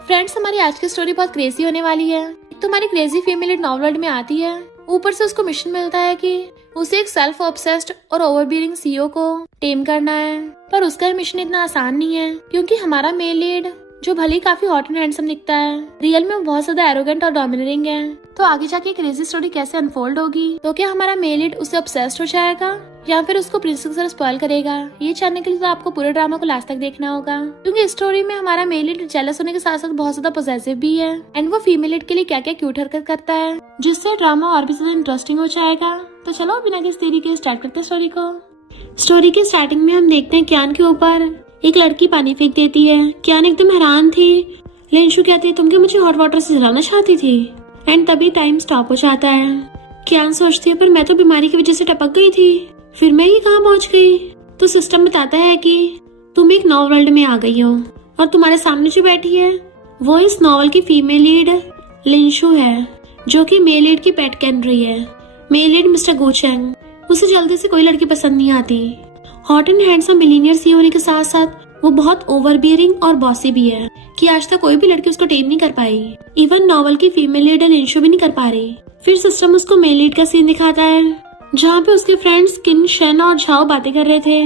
Friends, हमारी आज की स्टोरी बहुत क्रेजी होने वाली है। तो हमारी क्रेजी फीमेल नॉवल वर्ल्ड में आती है। ऊपर से उसको मिशन मिलता है कि उसे एक सेल्फ ऑब्सेस्ड और ओवरबीयरिंग सीईओ को टेम करना है। पर उसका मिशन इतना आसान नहीं है, क्योंकि हमारा मेल लीड जो भले ही काफी हॉट एंड हैंडसम दिखता है, रियल में बहुत ज्यादा एरोगेंट और डोमिनेटिंग है। तो आगे जाके क्रेजी स्टोरी कैसे अनफोल्ड होगी, तो क्या हमारा मेल लीड उससे ऑब्सेस्ड हो जाएगा या फिर उसको प्रिंसेस की तरह स्पॉइल करेगा? ये जानने के लिए तो आपको पूरे ड्रामा को लास्ट तक देखना होगा, क्योंकि इस स्टोरी में हमारा मेल लीड जेलस होने के साथ साथ बहुत ज्यादा पॉसेसिव भी है। एंड वो फीमेल लीड के लिए क्या क्या क्यूट हरकत करता है, जिससे ड्रामा और भी ज्यादा इंटरेस्टिंग हो जाएगा। तो चलो बिना किसी देरी के स्टार्ट करते हैं स्टोरी को। स्टोरी के स्टार्टिंग में हम देखते हैं क्यान के ऊपर एक लड़की पानी फेंक देती है। क्यान एकदम हैरान थी। लिंशु कहती, तुम क्या मुझे हॉट वाटर से जलाना चाहती थी? एंड तभी टाइम स्टॉप हो जाता है। क्यान सोचती है, पर मैं तो बीमारी की वजह से टपक गई थी, फिर मैं ये कहाँ पहुंच गई? तो सिस्टम बताता है कि तुम एक नॉवल वर्ल्ड में आ गई हो और तुम्हारे सामने जो बैठी है वो इस नॉवल की फीमेल लीड लिंशु है, जो कि मेल लीड की पेट कैनरी है। Male lead mister Gucheng. उसे जल्दी से कोई लड़की पसंद नहीं आती। हॉट एंड हैंडसम बिलीनियर सी होने के साथ साथ वो बहुत ओवरबियरिंग और बॉसी भी है कि आज तक कोई भी लड़की उसको टेम नहीं कर पाई। इवन नॉवल की फीमेल लीड लिंशु भी नहीं कर पा रही। फिर सिस्टम उसको मेल लीड का सीन दिखाता है, जहाँ पे उसके फ्रेंड्स किन, शन और झाओ बातें कर रहे थे,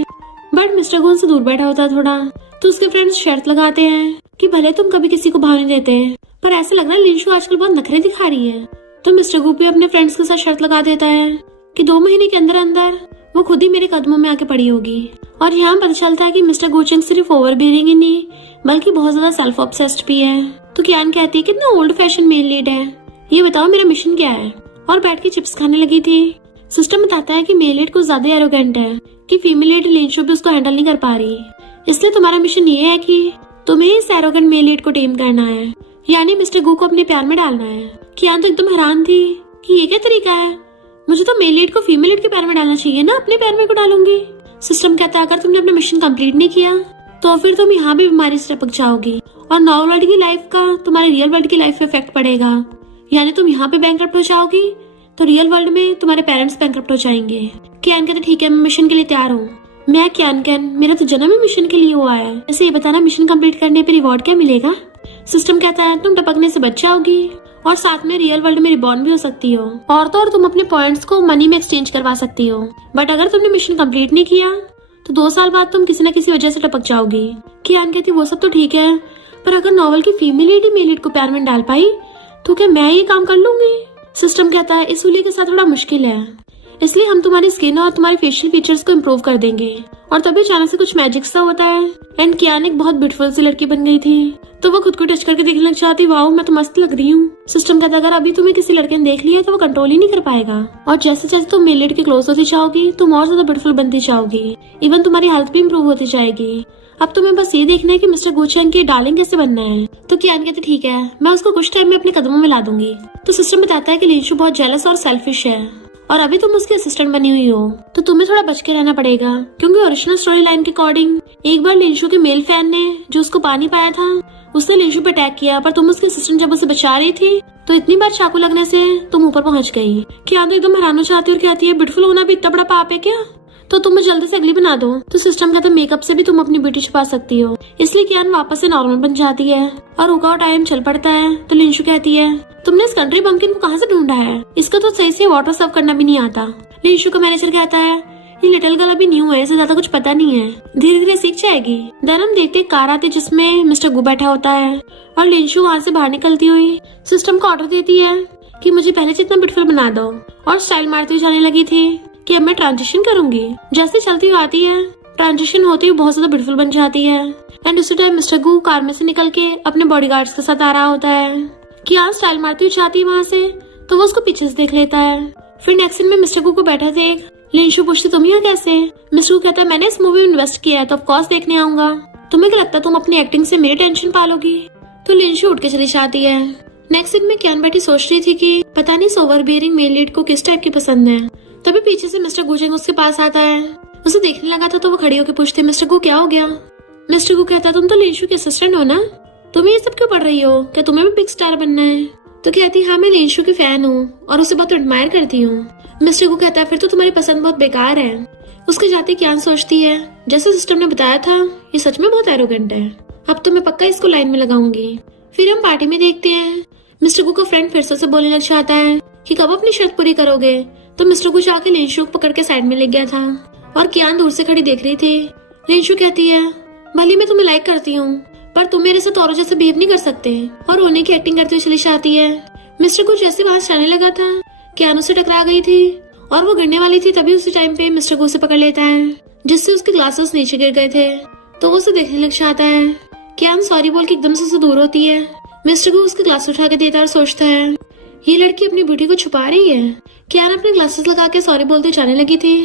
बट मिस्टर गू से दूर बैठा होता थोड़ा। तो उसके फ्रेंड्स शर्त लगाते हैं कि भले तुम कभी किसी को भाव नहीं देते, पर ऐसा लग रहा है लिंशु आजकल बहुत नखरे दिखा रही है। तो मिस्टर गू भी अपने फ्रेंड्स के साथ शर्त लगा देता है कि 2 महीने के अंदर अंदर वो खुद ही मेरे कदमों में आके पड़ी होगी। और यहाँ पता चलता है कि मिस्टर गुचेंग सिर्फ ओवरबियरिंग ही नहीं, बल्कि बहुत ज्यादा सेल्फ ऑब्सेस्ड भी है। तो क्यान कहती है, कितना ओल्ड फैशन मेल लीड है, ये बताओ मेरा मिशन क्या है? और बैठ के चिप्स खाने लगी थी। सिस्टम बताता है कि मेल लीड कुछ ज्यादा एरोगेंट है कि फीमेल लीड लिंशु भी उसको हैंडल नहीं कर पा रही, इसलिए तुम्हारा मिशन ये है कि तुम्हें इस एरोगेंट मेल लीड को टेम करना है, यानी मिस्टर गू को अपने प्यार में डालना है। क्यान तो एकदम हैरान थी कि ये क्या तरीका है, मुझे तो मेल लीड को फीमेल लीड के प्यार में डालना चाहिए ना, अपने प्यार में को डालूंगी। सिस्टम कहता है, अगर तुमने अपना मिशन कंप्लीट नहीं किया तो फिर तुम यहाँ भी बीमारी से टपक जाओगी और नॉवल वर्ल्ड की लाइफ का तुम्हारे रियल वर्ल्ड की लाइफ पे इफेक्ट पड़ेगा, यानी तुम यहाँ पे बैंकरप्ट हो जाओगी तो रियल वर्ल्ड में तुम्हारे पेरेंट्स बैंकरप्ट हो जाएंगे। क्यान कहते, ठीक है, मैं मिशन के लिए तैयार हूँ। मैं क्यान, मेरा तो जन्म ही मिशन के लिए हुआ है, ऐसे ये बताना मिशन कंप्लीट करने पे रिवॉर्ड क्या मिलेगा? सिस्टम कहता है, तुम टपकने से बच जाओगी और साथ में रियल वर्ल्ड में रिबॉर्न भी हो सकती हो, और तो और तुम अपने पॉइंट्स को मनी में एक्सचेंज करवा सकती हो। बट अगर तुमने मिशन कंप्लीट नहीं किया तो 2 साल बाद तुम किसी न किसी वजह से टपक जाओगी। क्यान कहती, वो सब तो ठीक है, पर अगर नॉवल की फीमेल लीड ही मेल लीड को प्यार में डाल पाई तो क्या मैं ये काम कर लूंगी? सिस्टम कहता है, इस हुलिये के साथ थोड़ा मुश्किल है, इसलिए हम तुम्हारी स्किन और तुम्हारे फेशियल फीचर्स को इम्प्रूव कर देंगे। और तभी अचानक से कुछ मैजिक सा होता है एंड क्यान एक बहुत ब्यूटीफुल सी लड़की बन गई थी। तो वो खुद को टच करके देखने लग जाती, वाओ मैं तो मस्त लग रही हूँ। सिस्टम कहता है, अगर अभी तुम्हें किसी लड़के ने देख लिया तो वो कंट्रोल ही नहीं कर पाएगा, और जैसे जैसे तुम मेल लीड के क्लोज होती जाओगी तुम और ज्यादा ब्यूटीफुल बनती जाओगी, इवन तुम्हारी हेल्थ भी इम्प्रूव होती जाएगी। अब तुम्हें बस ये देखना है कि मिस्टर गुचेंग की डार्लिंग कैसे बनना है। तो क्यान कहते, ठीक है, मैं उसको कुछ टाइम में अपने कदमों में ला दूंगी। तो सिस्टम बताता है कि लिंशु बहुत जेलस और सेल्फिश है और अभी तुम उसकी असिस्टेंट बनी हुई हो, तो तुम्हें थोड़ा बच के रहना पड़ेगा, क्योंकि ओरिजिनल स्टोरी लाइन के अकॉर्डिंग एक बार लिंशु के मेल फैन ने जो उसको पानी पाया था उसने लिंशु पे अटैक किया, पर तुम उसकी असिस्टेंट जब उसे बचा रही थी तो इतनी बार चाकू लगने से तुम ऊपर पहुंच गई। क्या तो एकदम हैरान हो जाती है और कहती है, ब्यूटीफुल होना भी इतना बड़ा पाप है क्या? तो तुम जल्दी से अगली बना दो। तो सिस्टम कहता है, मेकअप से भी तुम अपनी ब्यूटी छुपा सकती हो, इसलिए क्यान वापस से नॉर्मल बन जाती है और रुका टाइम चल पड़ता है। तो लिंशु कहती है, तुमने इस कंट्री बम्किन को कहाँ से ढूंढा है, इसको तो सही से वाटर सर्व करना भी नहीं आता। लिंशु का मैनेजर कहता है, ये लिटिल गर्ल अभी न्यू है, इसे ज्यादा कुछ पता नहीं है, धीरे धीरे सीख जाएगी। देन हम देखते कार आती जिसमें मिस्टर गू बैठा होता है और लिंशु वहाँ से बाहर निकलती हुई सिस्टम को ऑर्डर देती है कि मुझे पहले जितना ब्यूटीफुल बना दो, और स्टाइल मारती हुई जाने लगी थी कि अब मैं ट्रांजिशन करूंगी। जैसे चलती हुई आती है, ट्रांजिशन होती हुई बहुत ज्यादा ब्यूटीफुल बन जाती है। एंड उसी टाइम मिस्टर गू कार में से निकल के अपने बॉडीगार्ड्स के साथ आ रहा होता है कि आज स्टाइल मारती हुई जाती है वहाँ से, तो वो उसको पीछे से देख लेता है। फिर नेक्स्ट सीन में मिस्टर गू को बैठा देख लिंशु पूछती, तुम यहाँ कैसे? मिस्टर गू कहता है, मैंने इस मूवी में इन्वेस्ट किया है तो ऑफकोर्स देखने आऊंगा, तुम्हें क्या लगता है तुम अपनी एक्टिंग से मेरी टेंशन पालोगी? तो लिंशु उठ के चली जाती है। नेक्स्ट सीन में क्यान बैठी सोच रही थी कि पता नहीं ओवरबियरिंग मेल लीड को किस टाइप की पसंद है। तभी पीछे से मिस्टर गुचेंग उसके पास आता है, उसे देखने लगा था तो वो खड़ी होकर पूछती, मिस्टर गू क्या हो गया? मिस्टर गू कहता, तुम तो लिंशु के असिस्टेंट हो ना, तुम्हें ये सब क्यों पढ़ रही हो, क्या तुम्हें भी बिग स्टार बनना है? तो कहती, हाँ मैं लिंशु की फैन हूँ और उसे बहुत एडमायर करती हूँ। मिस्टर गू कहता है, फिर तो तुम्हारी पसंद बहुत बेकार है। उसके जाते क्यान सोचती है, जैसे सिस्टम ने बताया था ये सच में बहुत एरोगेंट है, अब तो मैं पक्का इसको लाइन में लगाऊंगी। फिर हम पार्टी में देखते हैं मिस्टर गु का फ्रेंड फिर से उसे बोलने लग जाता है कि कब अपनी शर्त पूरी करोगे। तो मिस्टर गु जाके लिंशु को पकड़ के साइड में ले गया था और कियान दूर से खड़ी देख रही थी। लिंशु कहती है भले मैं तुम्हें लाइक करती हूँ पर तुम मेरे साथ औरों जैसे बिहेव नहीं कर सकते, और रोने की एक्टिंग करते हुए चली जाती है। मिस्टर गु जैसे वहां जाने लगा था कियान उससे टकरा गई थी और वो गिरने वाली थी, तभी उसी टाइम पे मिस्टर गु से पकड़ लेता है जिससे उसके ग्लासेस नीचे गिर गए थे। तो वो उसे देखने लग जाता है। कियान सॉरी बोल के एकदम से उसे दूर होती है। मिस्टर गु उसके ग्लास उठा के देता है और सोचता है ये लड़की अपनी ब्यूटी को छुपा रही है। कियान अपने ग्लासेस लगा के सॉरी बोलते जाने लगी थी,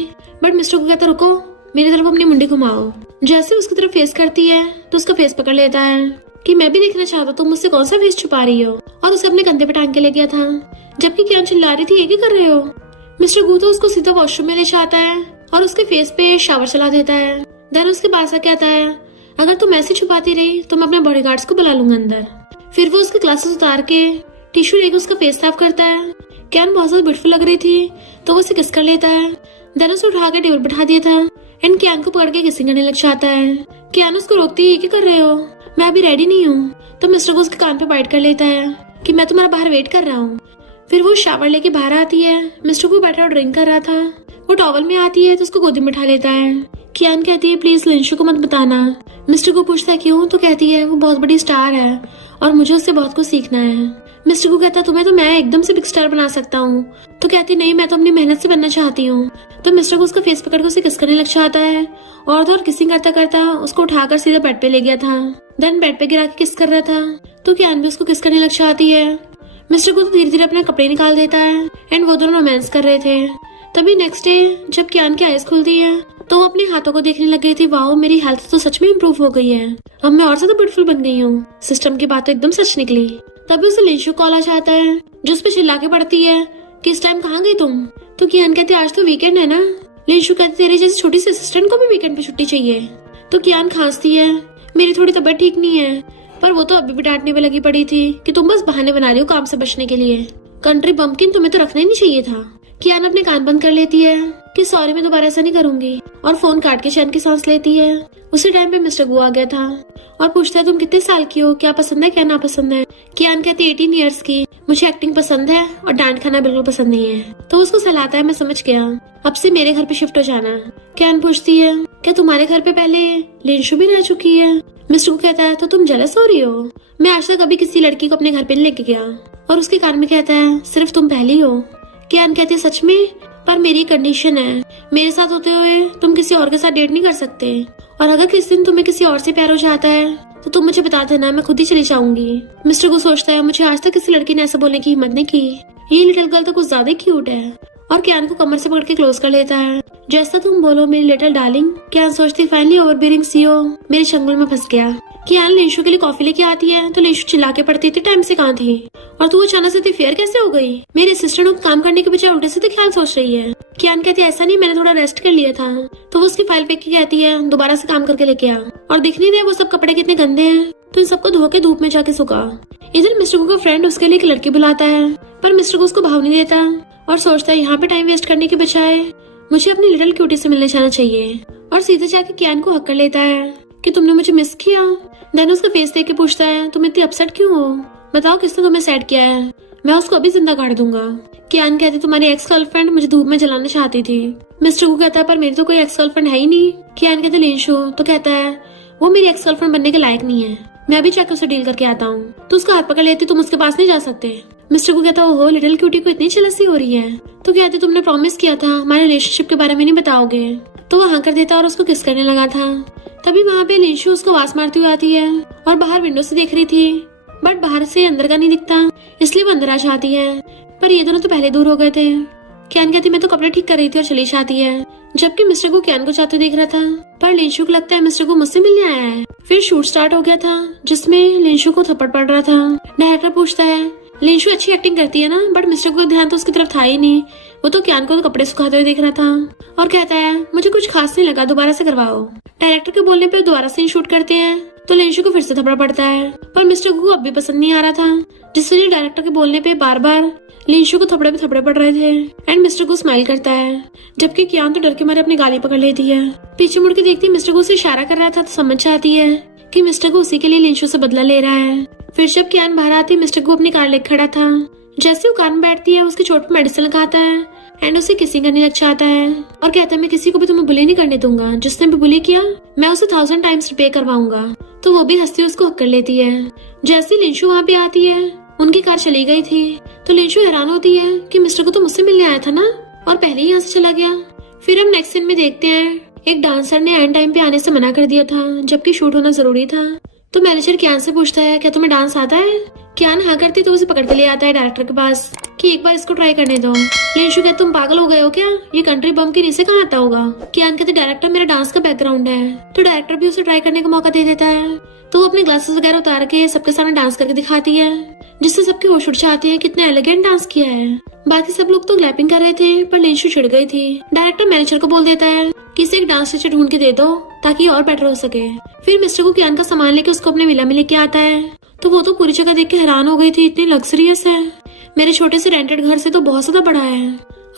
बट मिस्टर गु कहता रुको, मेरी तरफ अपनी मुंडी घुमाओ। जैसे उसकी तरफ फेस करती है तो उसका फेस पकड़ लेता है कि मैं भी देखना चाहता तुम मुझसे कौन सा फेस छुपा रही हो, और उसे अपने कंधे पे टांग के ले गया था। जबकि कियान चिल्ला रही थी ये क्या कर रहे हो। मिस्टर गु तो उसको सीधा वॉशरूम में ले जाता है और उसके फेस पे शावर चला देता है। देन उसके पास आके कहता है अगर तुम ऐसे छुपाती रही तो मैं अपने बॉडीगार्ड्स को बुला लूंगा अंदर। फिर वो उसके ग्लासेस उतार के टिश्यू लेके उसका फेस साफ करता है। कियान बहुत ज्यादा ब्यूटीफुल लग रही थी तो वो उसे किस कर लेता है। देन उसे उठा के टेबल बैठा दिया था एंड कियान को पकड़ के किसिंग करने लग जाता है। कियान उसको रोकती है ये क्या कर रहे हो, मैं अभी रेडी नहीं हूँ। तो मिस्टर को उसके कान पे बाइट कर लेता है कि मैं तुम्हारा बाहर वेट कर रहा हूँ। फिर वो शावर लेके बाहर आती है। मिस्टर को बैठा और ड्रिंक कर रहा था। वो टॉवल में आती है तो उसको गोदी में उठा लेता है। कियान कहती है प्लीज लिंशु को मत बताना। मिस्टर को पूछता है क्यों, तो कहती है वो बहुत बड़ी स्टार है और मुझे उससे बहुत कुछ सीखना है। मिस्टर को कहता है तुम्हें तो मैं एकदम से बिग स्टार बना सकता हूँ। तो कहती नहीं, मैं तो अपनी मेहनत से बनना चाहती हूँ। तो मिस्टर को उसका फेस पकड़ कर उसे किस करने लग जाता है और तो और किसिंग करता करता उसको उठाकर सीधा बेड पे ले गया था। देन बेड पे गिरा के किस कर रहा था तो कियान भी उसको किस करने लग जाती है। मिस्टर को तो धीरे धीरे अपने कपड़े निकाल देता है एंड वो दोनों रोमांस कर रहे थे। तभी नेक्स्ट डे जब कियान की आईज खुलती है तो वो अपने हाथों को देखने लग गई थी। वाओ, मेरी हेल्थ तो सच में इम्प्रूव हो गई है, अब मैं और ज्यादा ब्यूटीफुल बन गई हूँ। सिस्टम की बात तो एकदम सच निकली। तभी उसे लिंशु कॉल आ जाता है जो उस पे चिल्ला के पड़ती है कि इस टाइम कहाँ गई तुम। तो कियान कहती है आज तो वीकेंड है ना। लिंशु कहती तेरी जैसी छोटी सी असिस्टेंट को भी वीकेंड पे छुट्टी चाहिए। तो कियान खांसती है मेरी थोड़ी तबीयत ठीक नहीं है, पर वो तो अभी भी डांटने में लगी पड़ी थी कि तुम बस बहाने बना रही हो काम से बचने के लिए। कंट्री बम्पकिन, तुम्हें तो रखना ही नहीं चाहिए था। कियान अपने कान बंद कर लेती है कि सॉरी मैं दोबारा ऐसा नहीं करूंगी, और फोन काट के चैन की सांस लेती है। उसी टाइम पे मिस्टर गु आ गया था और पूछता है तुम कितने साल की हो, क्या पसंद है क्या ना पसंद है। कियान कहती है 18 ईयर्स की, मुझे एक्टिंग पसंद है और डांट खाना बिल्कुल पसंद नहीं है। तो उसको सहलाता है मैं समझ गया, अब से मेरे घर पे शिफ्ट हो जाना। कियान पूछती है क्या तुम्हारे घर पे पहले लिंशु भी रह चुकी है। मिस्टर गु कहता है तो तुम जेलस हो रही हो, मैं आज तक कभी किसी लड़की को अपने घर पे नहीं लेके गया। और उसके कान में कहता है सिर्फ तुम पहली हो। कियान कहती है सच में, पर मेरी कंडीशन है, मेरे साथ होते हुए तुम किसी और के साथ डेट नहीं कर सकते, और अगर किसी दिन तुम्हें किसी और से प्यार हो जाता है तो तुम मुझे बता देना, मैं खुद ही चली जाऊंगी। मिस्टर को सोचता है मुझे आज तक किसी लड़की ने ऐसा बोलने की हिम्मत नहीं की, ये लिटिल गर्ल तो कुछ ज्यादा क्यूट है। और कियान को कमर से पकड़ के क्लोज कर लेता है। जैसा तुम बोलो मेरी लिटिल डार्लिंग। कियान सोचती फाइनली ओवरबियरिंग सीओ मेरे चंगुल में फंस गया। कियान लिंशु के लिए कॉफी लेके आती है तो लिंशु चिल्ला के पड़ती थी टाइम से कहाँ थी, और तू अचानक से इतनी फेयर कैसे हो गई। मेरे असिस्टेंट को काम करने के बजाय उल्टे सीधे ख्याल सोच रही है। कियान कहती है ऐसा नहीं, मैंने थोड़ा रेस्ट कर लिया था। तो वो उसकी फाइल फेंक के कहती है दोबारा से काम करके लेके आ, और दिख नहीं रहे वो सब कपड़े कितने गंदे हैं, तो इन सबको धो के धूप में जाके सुखा। इधर मिस्टर को फ्रेंड उसके लिए एक लड़की बुलाता है, पर मिस्टर को उसको भाव नहीं देता और सोचता है यहाँ पे टाइम वेस्ट करने के बजाय मुझे अपनी लिटिल क्यूटी से मिलने जाना चाहिए, और सीधे जाके कियान को हक कर लेता है कि तुमने मुझे मिस किया। देन उसका फेस देख के पूछता है तुम इतनी अपसेट क्यों हो, बताओ किसने तुम्हें सेट किया है, मैं उसको अभी जिंदा गाड़ दूंगा। कियान कहती तुम्हारी एक्स गर्लफ्रेंड मुझे धूप में जलाना चाहती थी। मिस्टर को कहता है पर मेरी तो कोई एक्स गर्लफ्रेंड है ही नहीं। कियान कहते लिंशु, तो कहता है वो मेरी एक्स गर्लफ्रेंड बनने के लायक नहीं है, मैं अभी जाकर उसे डील करके आता हूँ। तो उसका हाथ पकड़ लेती तुम उसके पास नहीं जा सकते। मिस्टर को कहता ओहो लिटिल क्यूटी को इतनी जेलसी हो रही है। तो कहती तुमने प्रॉमिस किया था हमारे रिलेशनशिप के बारे में नहीं बताओगे। तो वो हाँ कर देता और उसको किस करने लगा था। तभी वहाँ पे लिंशु उसको आवाज मारती हुई आती है और बाहर विंडो से देख रही थी, बट बाहर से अंदर का नहीं दिखता, इसलिए वो अंदर आ जाती है। पर ये दोनों तो पहले दूर हो गए थे। कियान कहती मैं तो कपड़े ठीक कर रही थी और चली जाती है, जबकि मिस्टर को कियान को जाते देख रहा था। पर लिंशु को लगता है मिस्टर को मुझसे मिलने आया है। फिर शूट स्टार्ट हो गया था जिसमें लिंशु को थप्पड़ पड़ रहा था। डायरेक्टर पूछता है लिंशु अच्छी एक्टिंग करती है ना, बट मिस्टर को ध्यान तो उसकी तरफ था ही नहीं, वो तो कियान को तो कपड़े सुखाते हुए देख रहा था और कहता है मुझे कुछ खास नहीं लगा, दोबारा से करवाओ। डायरेक्टर के बोलने पे दोबारा से शूट करते हैं तो लिंशु को फिर से थप्पड़ पड़ता है, पर मिस्टर को अब भी पसंद नहीं आ रहा था, जिस वजह डायरेक्टर के बोलने पे बार बार लिंशु को थप्पड़े पे थप्पड़े पड़ रहे थे। एंड मिस्टर को स्माइल करता है, जबकि कियान तो डर के मारे अपनी गाली पकड़ लेती है। पीछे मुड़ के देखती मिस्टर को उसे इशारा कर रहा था तो समझ जाती है कि मिस्टर को उसी के लिए लिंशु से बदला ले रहा है। फिर जब कियान बाहर आती है, मिस्टर गु अपनी कार लेकर खड़ा था। जैसे वो कार में बैठती है, उसकी चोट पर मेडिसिन लगाता है एंड उसे किसिंग करने लग जाता है और कहता है मैं किसी को भी तुम्हें बुली नहीं करने दूंगा, जिसने भी बुली किया मैं उसे 1000 टाइम्स रिपे करवाऊंगा। तो वो भी हंसती उसको हक कर लेती है। जैसे लिंशु वहाँ पे आती है, उनकी कार चली गई थी, तो लिंशु हैरान होती है कि मिस्टर को तो मुझसे मिलने आया था ना और पहले ही यहाँ से चला गया। फिर हम नेक्स्ट सीन में देखते हैं, एक डांसर ने एंड टाइम पे आने से मना कर दिया था, जबकि शूट होना जरूरी था। तो मैनेजर कियान से पूछता है क्या तुम्हें डांस आता है? कियान हाँ करती तो उसे पकड़ के ले आता है डायरेक्टर के पास कि एक बार इसको ट्राई करने दो। लिंशु कहते तुम पागल हो गए हो क्या, ये कंट्री बम के नीचे कहाँ आता होगा? कियान कहते डायरेक्टर मेरा डांस का बैकग्राउंड है। तो डायरेक्टर भी उसे ट्राई करने का मौका दे देता है। तो वो अपने ग्लासेस वगैरह उतार के सबके सामने डांस करके दिखाती है, जिससे सबके होश उड़ जाते हैं कितने एलिगेंट डांस किया है। बाकी सब लोग तो क्लैपिंग कर रहे थे, पर लिंशु चिढ़ गई थी। डायरेक्टर मैनेजर को बोल देता है कि इसे एक डांस टीचर ढूंढ के दे दो ताकि और बेटर हो सके। फिर मिस्टर को कियान का सामान लेके उसको अपने विला में लेके आता है। तो वो तो पूरी जगह देख के हैरान हो गई थी, इतनी लग्जरियस है, मेरे छोटे से रेंटेड घर से तो बहुत ज्यादा बड़ा है।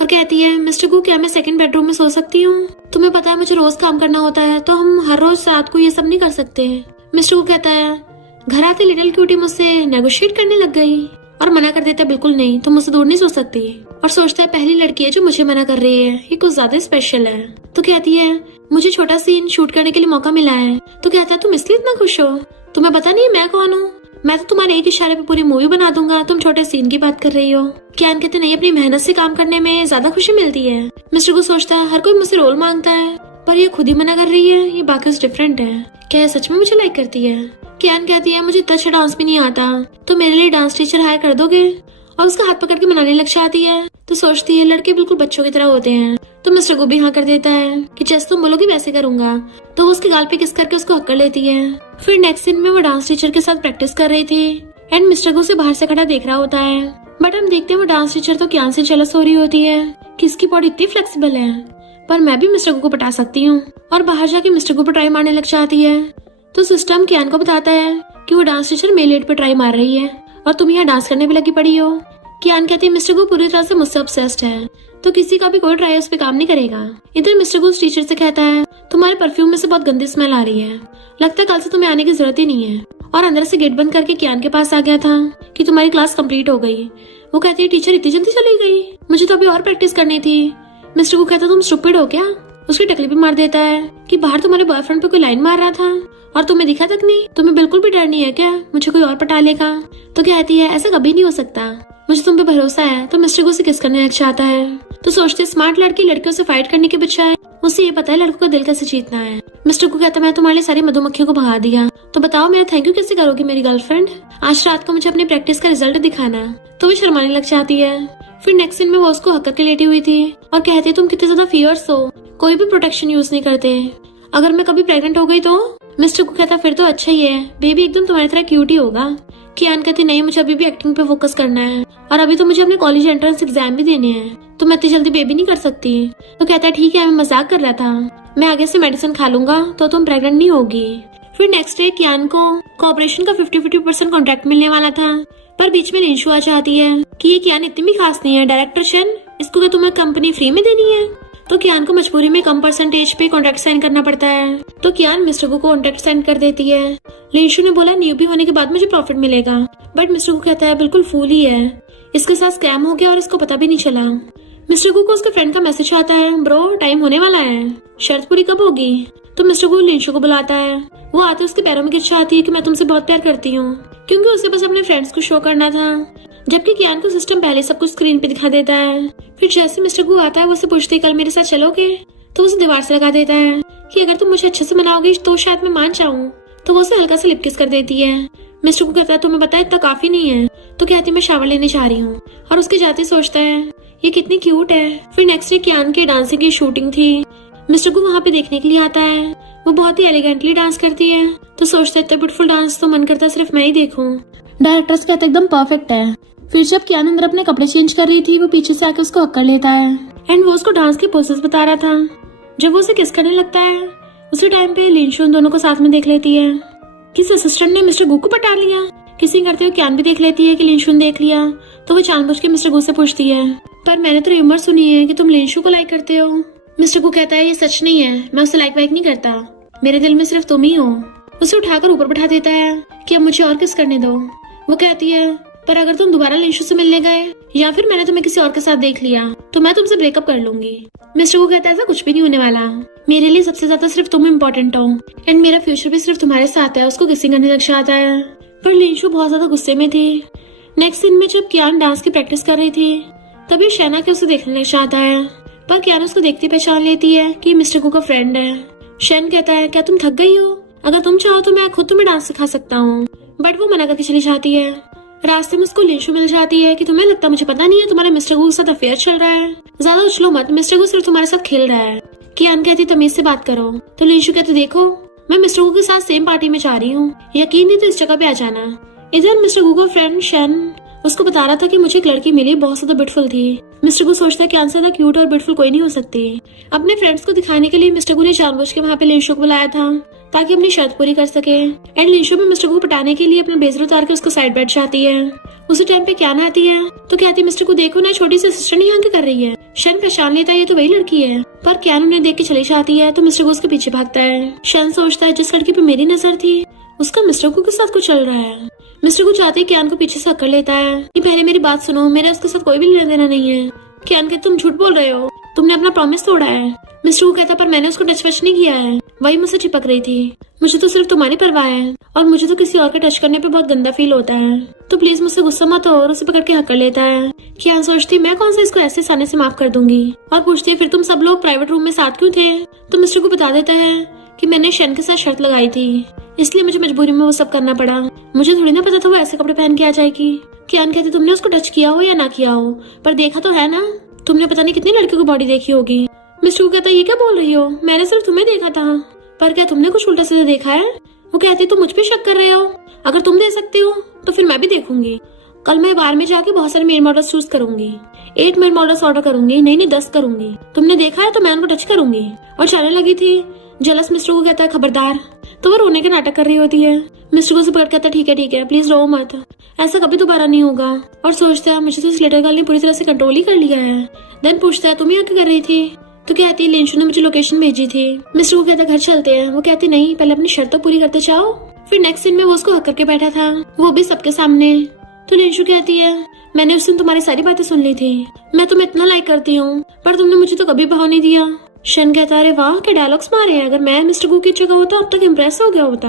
और कहती है मिस्टर को क्या मैं सेकंड बेडरूम में सो सकती हूँ? तुम्हें पता है मुझे रोज काम करना होता है, तो हम हर रोज रात को ये सब नहीं कर सकते। मिस्टर को कहता है घर आते लिटिल क्यूटी मुझसे नेगोशिएट करने लग गई और मना कर देता है बिल्कुल नहीं, तुम मुझसे दूर नहीं सो सकती। और सोचता है पहली लड़की है जो मुझे मना कर रही है, ये कुछ ज्यादा स्पेशल है। तो कहती है मुझे छोटा सीन शूट करने के लिए मौका मिला है। तो कहता है तुम इसलिए इतना खुश हो? तुम्हें पता नहीं मैं कौन हूँ? मैं तो तुम्हारे एक इशारे पे पूरी मूवी बना दूंगा, तुम छोटे सीन की बात कर रही हो। कियान कहते नहीं, अपनी मेहनत से काम करने में ज्यादा खुशी मिलती है। मिस्टर को सोचता है हर कोई मुझसे रोल मांगता है, पर ये खुद ही मना कर रही है, ये बाकी डिफरेंट है। क्या ये सच में मुझे लाइक करती है? कियान कहती है मुझे इतना अच्छा डांस भी नहीं आता, तो मेरे लिए डांस टीचर हायर कर दोगे? और उसका हाथ पकड़ के मनाने लग जाती है। तो सोचती है लड़के बिल्कुल बच्चों की तरह होते हैं। तो मिस्टर को भी हाँ कर देता है कि जैसे तुम बोलोगी वैसे करूंगा। तो वो उसके गाल पे किस करके उसको हक कर लेती है। फिर नेक्स्ट सीन में वो डांस टीचर के साथ प्रैक्टिस कर रही थी एंड मिस्टर को उसे बाहर से खड़ा देख रहा होता है। बट हम देखते हैं वो डांस टीचर तो कियान से जेलस हो रही होती है कि इसकी बॉडी इतनी फ्लेक्सिबल है, पर मैं भी मिस्टर को पटा सकती हूँ। और बाहर जाके मिस्टर को पर ट्राई मारने लग जाती है। तो सिस्टम कियान को बताता है कि वो डांस टीचर मेल एड पे ट्राई मार रही है और तुम यहाँ डांस करने भी लगी पड़ी हो। कियान कहती है मिस्टर को पूरी तरह से मुझसे ऑब्सेस्ड है, तो किसी का भी कोई ट्राई उस पे काम नहीं करेगा। इधर मिस्टर को उस टीचर से कहता है तुम्हारे परफ्यूम में से बहुत गंदी स्मेल आ रही है, लगता है कल से तुम्हें आने की जरूरत ही नहीं है। और अंदर से गेट बंद करके कियान के पास आ गया था कि तुम्हारी क्लास कंप्लीट हो गई। वो कहती है टीचर इतनी जल्दी चली गई, मुझे तो अभी और प्रैक्टिस करनी थी। मिस्टर को कहता तुम स्टूपिड हो क्या? उसकी टकली भी मार देता है कि बाहर तुम्हारे बॉयफ्रेंड पे कोई लाइन मार रहा था और तुम्हें दिखा तक नहीं, तुम्हें बिल्कुल भी डर नहीं है क्या मुझे कोई और पटा लेगा? तो कहती है ऐसा कभी नहीं हो सकता, मुझे तुम पे भरोसा है। तो मिस्टर को उसे किस करने लग जाता है। तो सोचते स्मार्ट लड़की लड़कियों से फाइट करने के बजाय उसे ये पता है लड़कों का दिल कैसे जीतना है। मिस्टर को कहता मैं तुम्हारे लिए सारी मधुमक्खियों को भगा दिया, तो बताओ मेरा थैंक यू कैसे करोगी मेरी गर्लफ्रेंड? आज रात को मुझे अपनी प्रैक्टिस का रिजल्ट दिखाना। तो वो शर्माने लग जाती है। फिर नेक्स्ट सीन में वो उसको हक के लेटी हुई थी और कहती है तुम कितने ज्यादा फियर्स हो, कोई भी प्रोटेक्शन यूज नहीं करते, अगर मैं कभी प्रेग्नेंट हो गई तो? मिस्टर को कहता फिर तो अच्छा ही है, बेबी एकदम तुम्हारी तरह क्यूट ही होगा। कियान कहती नहीं, मुझे अभी भी एक्टिंग पे फोकस करना है और अभी तो मुझे अपने कॉलेज एंट्रेंस एग्जाम भी देने हैं, तो मैं इतनी जल्दी बेबी नहीं कर सकती। तो कहता है ठीक है, मैं मजाक कर रहा था, मैं आगे से मेडिसिन खा लूंगा तो तुम प्रेग्नेंट नहीं होगी। फिर नेक्स्ट डे कियान को कॉर्पोरेशन का 50-50% कॉन्ट्रैक्ट मिलने वाला था, पर बीच में लिंशु आ जाती है कि ये कियान इतनी भी खास नहीं है, डायरेक्टर शन इसको क्या तुम्हें कंपनी फ्री में देनी है? तो कियान को मजबूरी में कम परसेंटेज पे कॉन्ट्रैक्ट साइन करना पड़ता है। तो कियान मिस्टर को कॉन्ट्रैक्ट साइन कर देती है। लिंशु ने बोला न्यूबी होने के बाद मुझे प्रॉफिट मिलेगा, बट मिस्टर को कहता है बिल्कुल फूल ही है, इसके साथ स्कैम हो गया और इसको पता भी नहीं चला। मिस्टर को उसके फ्रेंड का मैसेज आता है ब्रो टाइम होने वाला है, शर्त पूरी कब होगी? तो मिस्टर को लिंशु को बुलाता है। वो आते उसके पैरों में गिर जाती है कि मैं तुमसे बहुत प्यार करती हूँ, क्योंकि उसे बस अपने फ्रेंड्स को शो करना था, जबकि कियान को सिस्टम पहले सब कुछ स्क्रीन पे दिखा देता है। फिर जैसे मिस्टर गु आता है वो उसे पूछती है कल मेरे साथ चलोगे? तो उसे दीवार से लगा देता है कि अगर तुम मुझे अच्छे से मनाओगे तो शायद मैं मान जाऊं। तो वो उसे हल्का सा लिप किस कर देती है। मिस्टर को कहता है तुम्हें पता है इतना काफी नहीं है। तो कहती मैं शावर लेने जा रही हूँ, और उसके जाते सोचता है ये कितनी क्यूट है। फिर नेक्स्ट डे कियान की डांसिंग की शूटिंग थी। मिस्टर को वहाँ पे देखने के लिए आता है। वो बहुत ही एलिगेंटली डांस करती है, तो सोचता है इतना ब्यूटीफुल डांस तो मन करता सिर्फ मैं ही देखूं। डायरेक्टर्स कहते एकदम परफेक्ट है। फिर जब कियान अंदर अपने कपड़े चेंज कर रही थी, वो पीछे से आके उसको हक कर लेता है एंड वो उसको डांस की पोसेस बता रहा था। जब वो उसे किस करने लगता है उसी टाइम पे लिंशु उन दोनों को साथ में देख लेती है। किस असिस्टेंट ने मिस्टर गु को पटा लिया। किसिंग करते हुए कियान भी देख लेती है कि लिंशु ने देख लिया, तो वो जानबूझ के मिस्टर गु से पूछती है पर मैंने तो रूमर सुनी है कि तुम लिंशु को लाइक करते हो। मिस्टर गु कहता है ये सच नहीं है, मैं उसे लाइक वाइक नहीं करता, मेरे दिल में सिर्फ तुम ही हो। उसे उठाकर ऊपर बैठा देता है कि अब मुझे और किस करने दो। वो कहती है पर अगर तुम दोबारा लिंशु से मिलने गए या फिर मैंने तुम्हें किसी और के साथ देख लिया तो मैं तुमसे ब्रेकअप कर लूंगी। मिस्टर गु कहता है ऐसा कुछ भी नहीं होने वाला, मेरे लिए सबसे ज्यादा सिर्फ तुम इम्पोर्टेंट हो एंड मेरा फ्यूचर भी सिर्फ तुम्हारे साथ है। उसको किसिंग करने लग जाता है पर लिंशु बहुत ज्यादा गुस्से में थी। नेक्स्ट सीन में जब कियान डांस की प्रैक्टिस कर रही थी तभी शैना के उसे देखने लग जाता है पर कियान उसको देखती पहचान लेती है कि मिस्टर गु का फ्रेंड है। शैन कहता है क्या तुम थक गई हो, अगर तुम चाहो तो मैं खुद तुम्हें डांस सिखा सकता हूँ, बट वो मना करके चली जाती है। रास्ते में उसको लिंशु मिल जाती है कि तुम्हें लगता मुझे पता नहीं है तुम्हारे मिस्टर गु के साथ अफेयर चल रहा है, ज्यादा उछलो मत, मिस्टर गु सिर्फ तुम्हारे साथ खेल रहा है। कियान कहती तमीज से बात करो तो लिंशु कहते देखो मैं मिस्टर गु के साथ सेम पार्टी में जा रही हूँ, यकीन नहीं तो इस जगह पे आ जाना। इधर मिस्टर गु का फ्रेंड शैन उसको बता रहा था कि मुझे एक लड़की मिली बहुत ज्यादा ब्यूटीफुल थी। मिस्टर गु सोचता है कि आंसर था क्यूट और ब्यूटीफुल कोई नहीं हो सकती। अपने फ्रेंड्स को दिखाने के लिए मिस्टर गु ने जानबूझ के वहाँ पे लिंशु को बुलाया था ताकि अपनी शर्त पूरी कर सके। एंड लिंशु में मिस्टर गु पटाने के लिए अपना ब्लेजर उतार के उसको साइड बैठ जाती है। उसी टाइम पे क्या ना आती है तो कहती है मिस्टर को देखो ना छोटी सी सिस्टर नहीं यहाँ के कर रही है। शन पहचान लेता है ये तो वही लड़की है पर क्या उन्हें देख के चली जाती है तो मिस्टर गु उसके पीछे भागता है। शन सोचता है जिस लड़की पे मेरी नजर थी उसका मिस्टर गु के साथ कुछ चल रहा है। मिस्टर गु चाहते कियान को पीछे से अकड़ लेता है कि पहले मेरी बात सुनो, मेरा उसके साथ कोई भी लेना देना नहीं है। कियान कहते तुम झूठ बोल रहे हो, तुमने अपना प्रॉमिस तोड़ा है। मिस्टर गु कहता पर मैंने उसको टच वच नहीं किया है, वही मुझसे चिपक रही थी, मुझे तो सिर्फ तुम्हारी परवाह है और मुझे तो किसी और के टच करने पे बहुत गंदा फील होता है, तो प्लीज मुझसे गुस्सा मत हो। और उसे पकड़ के हक लेता है। कियान सोचती मैं कौन सा इसको ऐसे आसानी से माफ कर दूंगी और पूछती है फिर तुम सब लोग प्राइवेट रूम में साथ क्यों थे। तो मिस्टर गु बता देता है कि मैंने शन के साथ शर्त लगाई थी इसलिए मुझे मजबूरी में वो सब करना पड़ा, मुझे थोड़ी ना पता था वो ऐसे कपड़े पहन के आ जाएगी। कियान कहती तुमने उसको टच किया हो या ना किया हो पर देखा तो है ना, तुमने पता नहीं कितनी लड़कियों की बॉडी देखी होगी। मिस्टर गु कहता ये क्या बोल रही हो, मैंने सिर्फ तुम्हें देखा था, पर क्या तुमने कुछ उल्टा सीधा देखा है। वो कहती तुम मुझ पे शक कर रहे हो, अगर तुम दे सकते हो तो फिर मैं भी देखूंगी। कल मैं बार में जाके बहुत सारे मेल मॉडल्स चूज करूंगी, 8 मेल मॉडल्स ऑर्डर करूंगी, नहीं 10 करूंगी, तुमने देखा है तो मैं उनको टच करूंगी। और चलने लगी थी। जलस मिस्टर को कहता है खबरदार, तो वो रोने के नाटक कर रही होती है। मिस्टर को से पकड़ कहता है ठीक है प्लीज रो मत, ऐसा कभी दोबारा नहीं होगा। और सोचता है मुझे तो इस लिटिल गर्ल ने पूरी तरह से कंट्रोल ही कर लिया है। देन पूछता है तुम यहाँ क्या कर रही थी तो कहती लिंशु ने मुझे लोकेशन भेजी थी। मिस्टर को कहता घर चलते हैं। वो कहती नहीं पहले अपनी शर्त तो पूरी करते जाओ। फिर नेक्स्ट सीन में वो उसको हक करके बैठा था, वो भी सबके सामने। तो लिंशु कहती है मैंने उस दिन तुम्हारी सारी बातें सुन ली थी, मैं तुम्हें इतना लाइक करती हूँ पर तुमने मुझे तो कभी भाव नहीं दिया। शन कहता अरे वाह क्या डायलॉग्स मारे हैं, अगर मैं मिस्टर गु की जगह होता अब तक इम्प्रेस हो गया होता।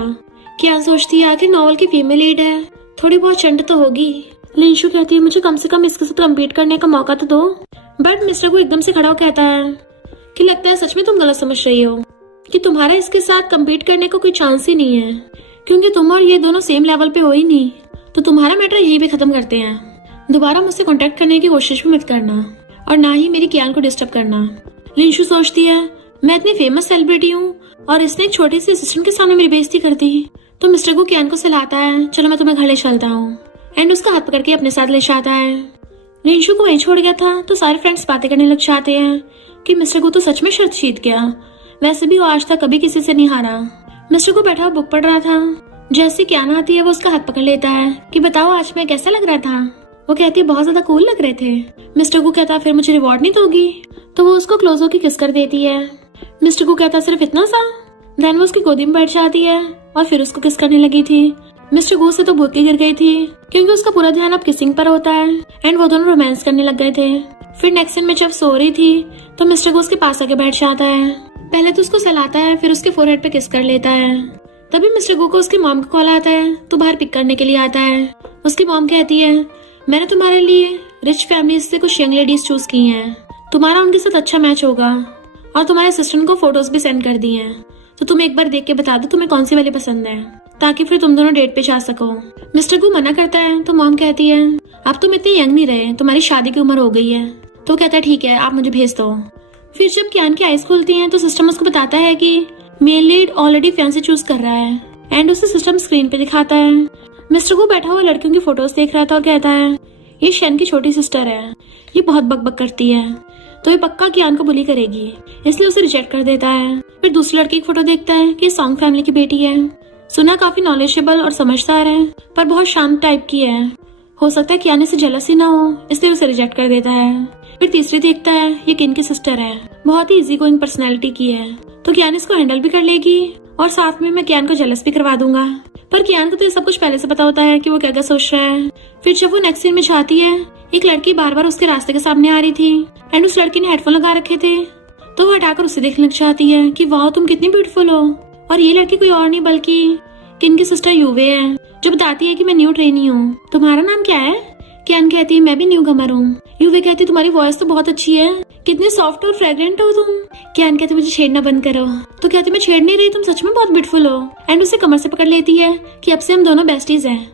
क्या सोचती है आखिर नॉवल की फीमेल लीड है, थोड़ी बहुत चंड तो होगी। लिंशु कहती है मुझे कम से कम इसके साथ कम्पीट करने का मौका तो दो। बट मिस्टर गु एकदम से खड़ा हो कहता है कि लगता है सच में तुम गलत समझ रही हो कि तुम्हारा इसके साथ कम्पीट करने का कोई चांस ही नहीं है, क्योंकि तुम और ये दोनों सेम लेवल पे हो ही नहीं, तो तुम्हारा मैटर यही भी खत्म करते हैं। दोबारा मुझसे कांटेक्ट करने की कोशिश भी मत करना और ना ही मेरी कियान को डिस्टर्ब करना। लिंशु सोचती है मैं इतनी फेमस सेलिब्रिटी हूँ और इसने एक छोटी सी असिस्टेंट के सामने मेरी बेइज्जती कर दी। तो मिस्टर गु कियान को सहलाता है चलो मैं तुम्हें घर ले चलता हूँ, एंड उसका हाथ पकड़ के अपने साथ ले जाता है। लिंशु को वहीं छोड़ गया था तो सारे फ्रेंड्स बातें करने लग जाते हैं कि मिस्टर गु तो सच में शर्त जीत गया, वैसे भी वो आज तक कभी किसी से नहीं हारा। मिस्टर गु बैठा बुक पढ़ रहा था, जैसे कियान आती है वो उसका हाथ पकड़ लेता है कि बताओ आज मैं कैसा लग रहा था। वो कहती है बहुत ज्यादा कूल लग रहे थे। मिस्टर गु कहता फिर मुझे रिवॉर्ड नहीं दोगी, तो वो उसको क्लोज होकर किस कर देती है। मिस्टर गु कहता सिर्फ इतना सा। देन वो उसकी गोदी में बैठ जाती है और फिर उसको किस करने लगी थी। मिस्टर गु से तो भूत के गिर गई थी क्योंकि उसका पूरा ध्यान अब किसिंग पर होता है, एंड वो दोनों रोमांस करने लग गए थे। फिर नेक्स्ट सीन में जब सो रही थी तो मिस्टर गु उसके पास आके बैठ जाता है, पहले तो उसको सहलाता है फिर उसके फोरहेड पे किस कर लेता है। तभी मिस्टर गु को उसकी मॉम का कॉल आता है तो बाहर पिक करने के लिए आता है। उसकी मॉम कहती है मैंने तुम्हारे लिए रिच फैमिली से कुछ यंग लेडीज चूज की हैं, तुम्हारा उनके साथ अच्छा मैच होगा और तुम्हारे असिस्टेंट को फोटोज भी सेंड कर दी हैं, तो तुम एक बार देख के बता दो तुम्हें कौन सी वाली पसंद है ताकि फिर तुम दोनों डेट पे जा सको। मिस्टर गु मना करता है तो मॉम कहती है अब तुम इतने यंग नहीं रहे, तुम्हारी शादी की उम्र हो गई है। तो कहता है ठीक है आप मुझे भेज दो। फिर जब कियान की आईज खुलती हैं तो सिस्टम उसको बताता है कि male lead already fancy choose कर रहा है, एंड उसे सिस्टम स्क्रीन पे दिखाता है। मिस्टर गु बैठा हुआ लड़कियों की फोटोज देख रहा था और कहता है ये शन की छोटी सिस्टर है, ये बहुत बकबक करती है तो ये पक्का कियान को बुली करेगी, इसलिए उसे रिजेक्ट कर देता है। फिर दूसरी लड़की की फोटो देखता है कि सॉन्ग फैमिली की बेटी है, सुना काफी नॉलेजेबल और समझदार है पर बहुत शांत टाइप की है, हो सकता है कियान से जेलस ही ना हो इसलिए उसे रिजेक्ट कर देता है। फिर तीसरी देखता है ये किन की सिस्टर है, बहुत ही इजी गोइंग पर्सनैलिटी की है तो कियान इसको हैंडल भी कर लेगी और साथ में मैं कियान को जेलस भी करवा दूंगा। पर कियान को तो ये सब कुछ पहले से पता होता है कि वो क्या क्या सोच रहा है। फिर जब वो नेक्स्ट सीन में जाती है, एक लड़की बार बार उसके रास्ते के सामने आ रही थी एंड उस लड़की ने हेडफोन लगा रखे थे, तो वो हटाकर उसे देखने लग जाती है कि वाह तुम कितनी ब्यूटीफुल हो। और ये लड़की कोई और नहीं बल्कि किन की सिस्टर युवे है, जो बताती है कि मैं न्यू ट्रेनी हूँ। तुम्हारा नाम क्या है? कियान कहती है मैं भी न्यू कमर हूँ। युवे कहती तुम्हारी वॉइस तो बहुत अच्छी है, कितनी सॉफ्ट और फ्रेग्रेंट हो तुम। कियान कहती मुझे छेड़ना बंद करो। तो कहती मैं छेड़ नहीं रही, तुम सच में बहुत ब्यूटीफुल हो। एंड उसे कमर से पकड़ लेती है कि अब से हम दोनों बेस्टीज हैं।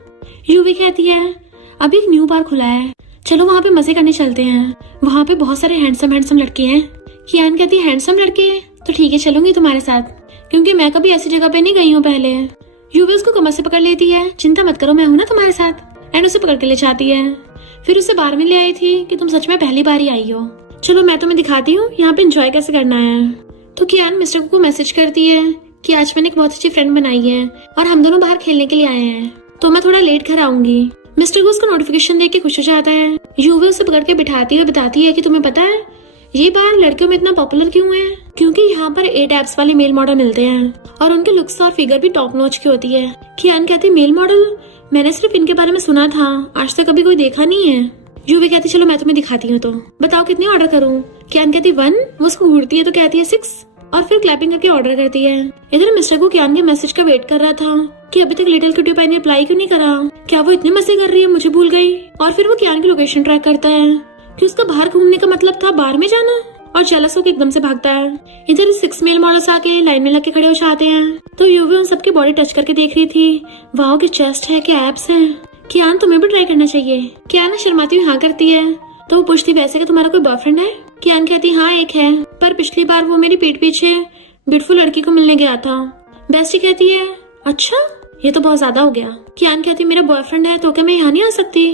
युवी कहती है अभी एक न्यू बार खुला है, चलो वहाँ पे मजे करने चलते हैं, वहाँ पे बहुत सारे हैंडसम लड़के हैं। कियान कहती है हैंडसम लड़के? तो ठीक है चलूंगी तुम्हारे साथ, क्योंकि मैं कभी ऐसी जगह पे नहीं गई हूँ पहले। युवी उसको कमर से पकड़ लेती है, चिंता मत करो मैं हूँ ना तुम्हारे साथ। एंड उसे पकड़ के ले जाती है। फिर उसे बार में ले आई थी कि तुम सच में पहली बार ही आई हो, चलो मैं तुम्हें दिखाती हूँ यहाँ पे एंजॉय कैसे करना है। तो कियान मिस्टर को मैसेज करती है कि आज मैंने एक बहुत अच्छी फ्रेंड बनाई है और हम दोनों बाहर खेलने के लिए आए हैं, तो मैं थोड़ा लेट घर आऊंगी। मिस्टर को उसका नोटिफिकेशन देख के खुश हो जाता है। युवी उसे पकड़ के बिठाती है, बताती है कि तुम्हें पता है ये बार लड़कियों में इतना पॉपुलर क्यों है? क्योंकि यहाँ पर 8 एप्स वाले मेल मॉडल मिलते हैं और उनके लुक्स और फिगर भी टॉप नॉच की होती है। कियान कहती मेल मॉडल? मैंने सिर्फ इनके बारे में सुना था, आज तक कभी कोई देखा नहीं है। युवी कहती चलो मैं तुम्हें दिखाती हूँ, तो बताओ कितनी ऑर्डर करूँ? कियान कहती 1। वो उसको घूरती है तो कहती है 6 और फिर क्लैपिंग करके ऑर्डर करती है। इधर मिस्टर को कियान के मैसेज का वेट कर रहा था कि अभी तक लिटिल क्यूटी पाई ने अप्लाई क्यों नहीं करा, क्या वो इतनी मस्ती कर रही है मुझे भूल गई। और फिर वो कियान की लोकेशन ट्रैक करता है कि उसका बाहर घूमने का मतलब था बार में जाना, और जेलस होकर एकदम से भागता है। इधर 6 मेल मॉडल्स आके लाइन में लग के खड़े हो जाते हैं, तो युवी उन सबकी बॉडी टच करके देख रही थी। वाओ की चेस्ट है, क्या एब्स है। कियान तुम्हें भी ट्राई करना चाहिए। कियान शर्माती हुई हाँ करती है, तो वो पूछती वैसे कि तुम्हारा कोई बॉयफ्रेंड है? कियान कहती हाँ एक है, पर पिछली बार वो मेरी पीठ पीछे ब्यूटीफुल लड़की को मिलने गया था। बेस्टी कहती है अच्छा ये तो बहुत ज्यादा हो गया। कियान कहती मेरा बॉयफ्रेंड है तो क्या मैं यहाँ नहीं आ सकती?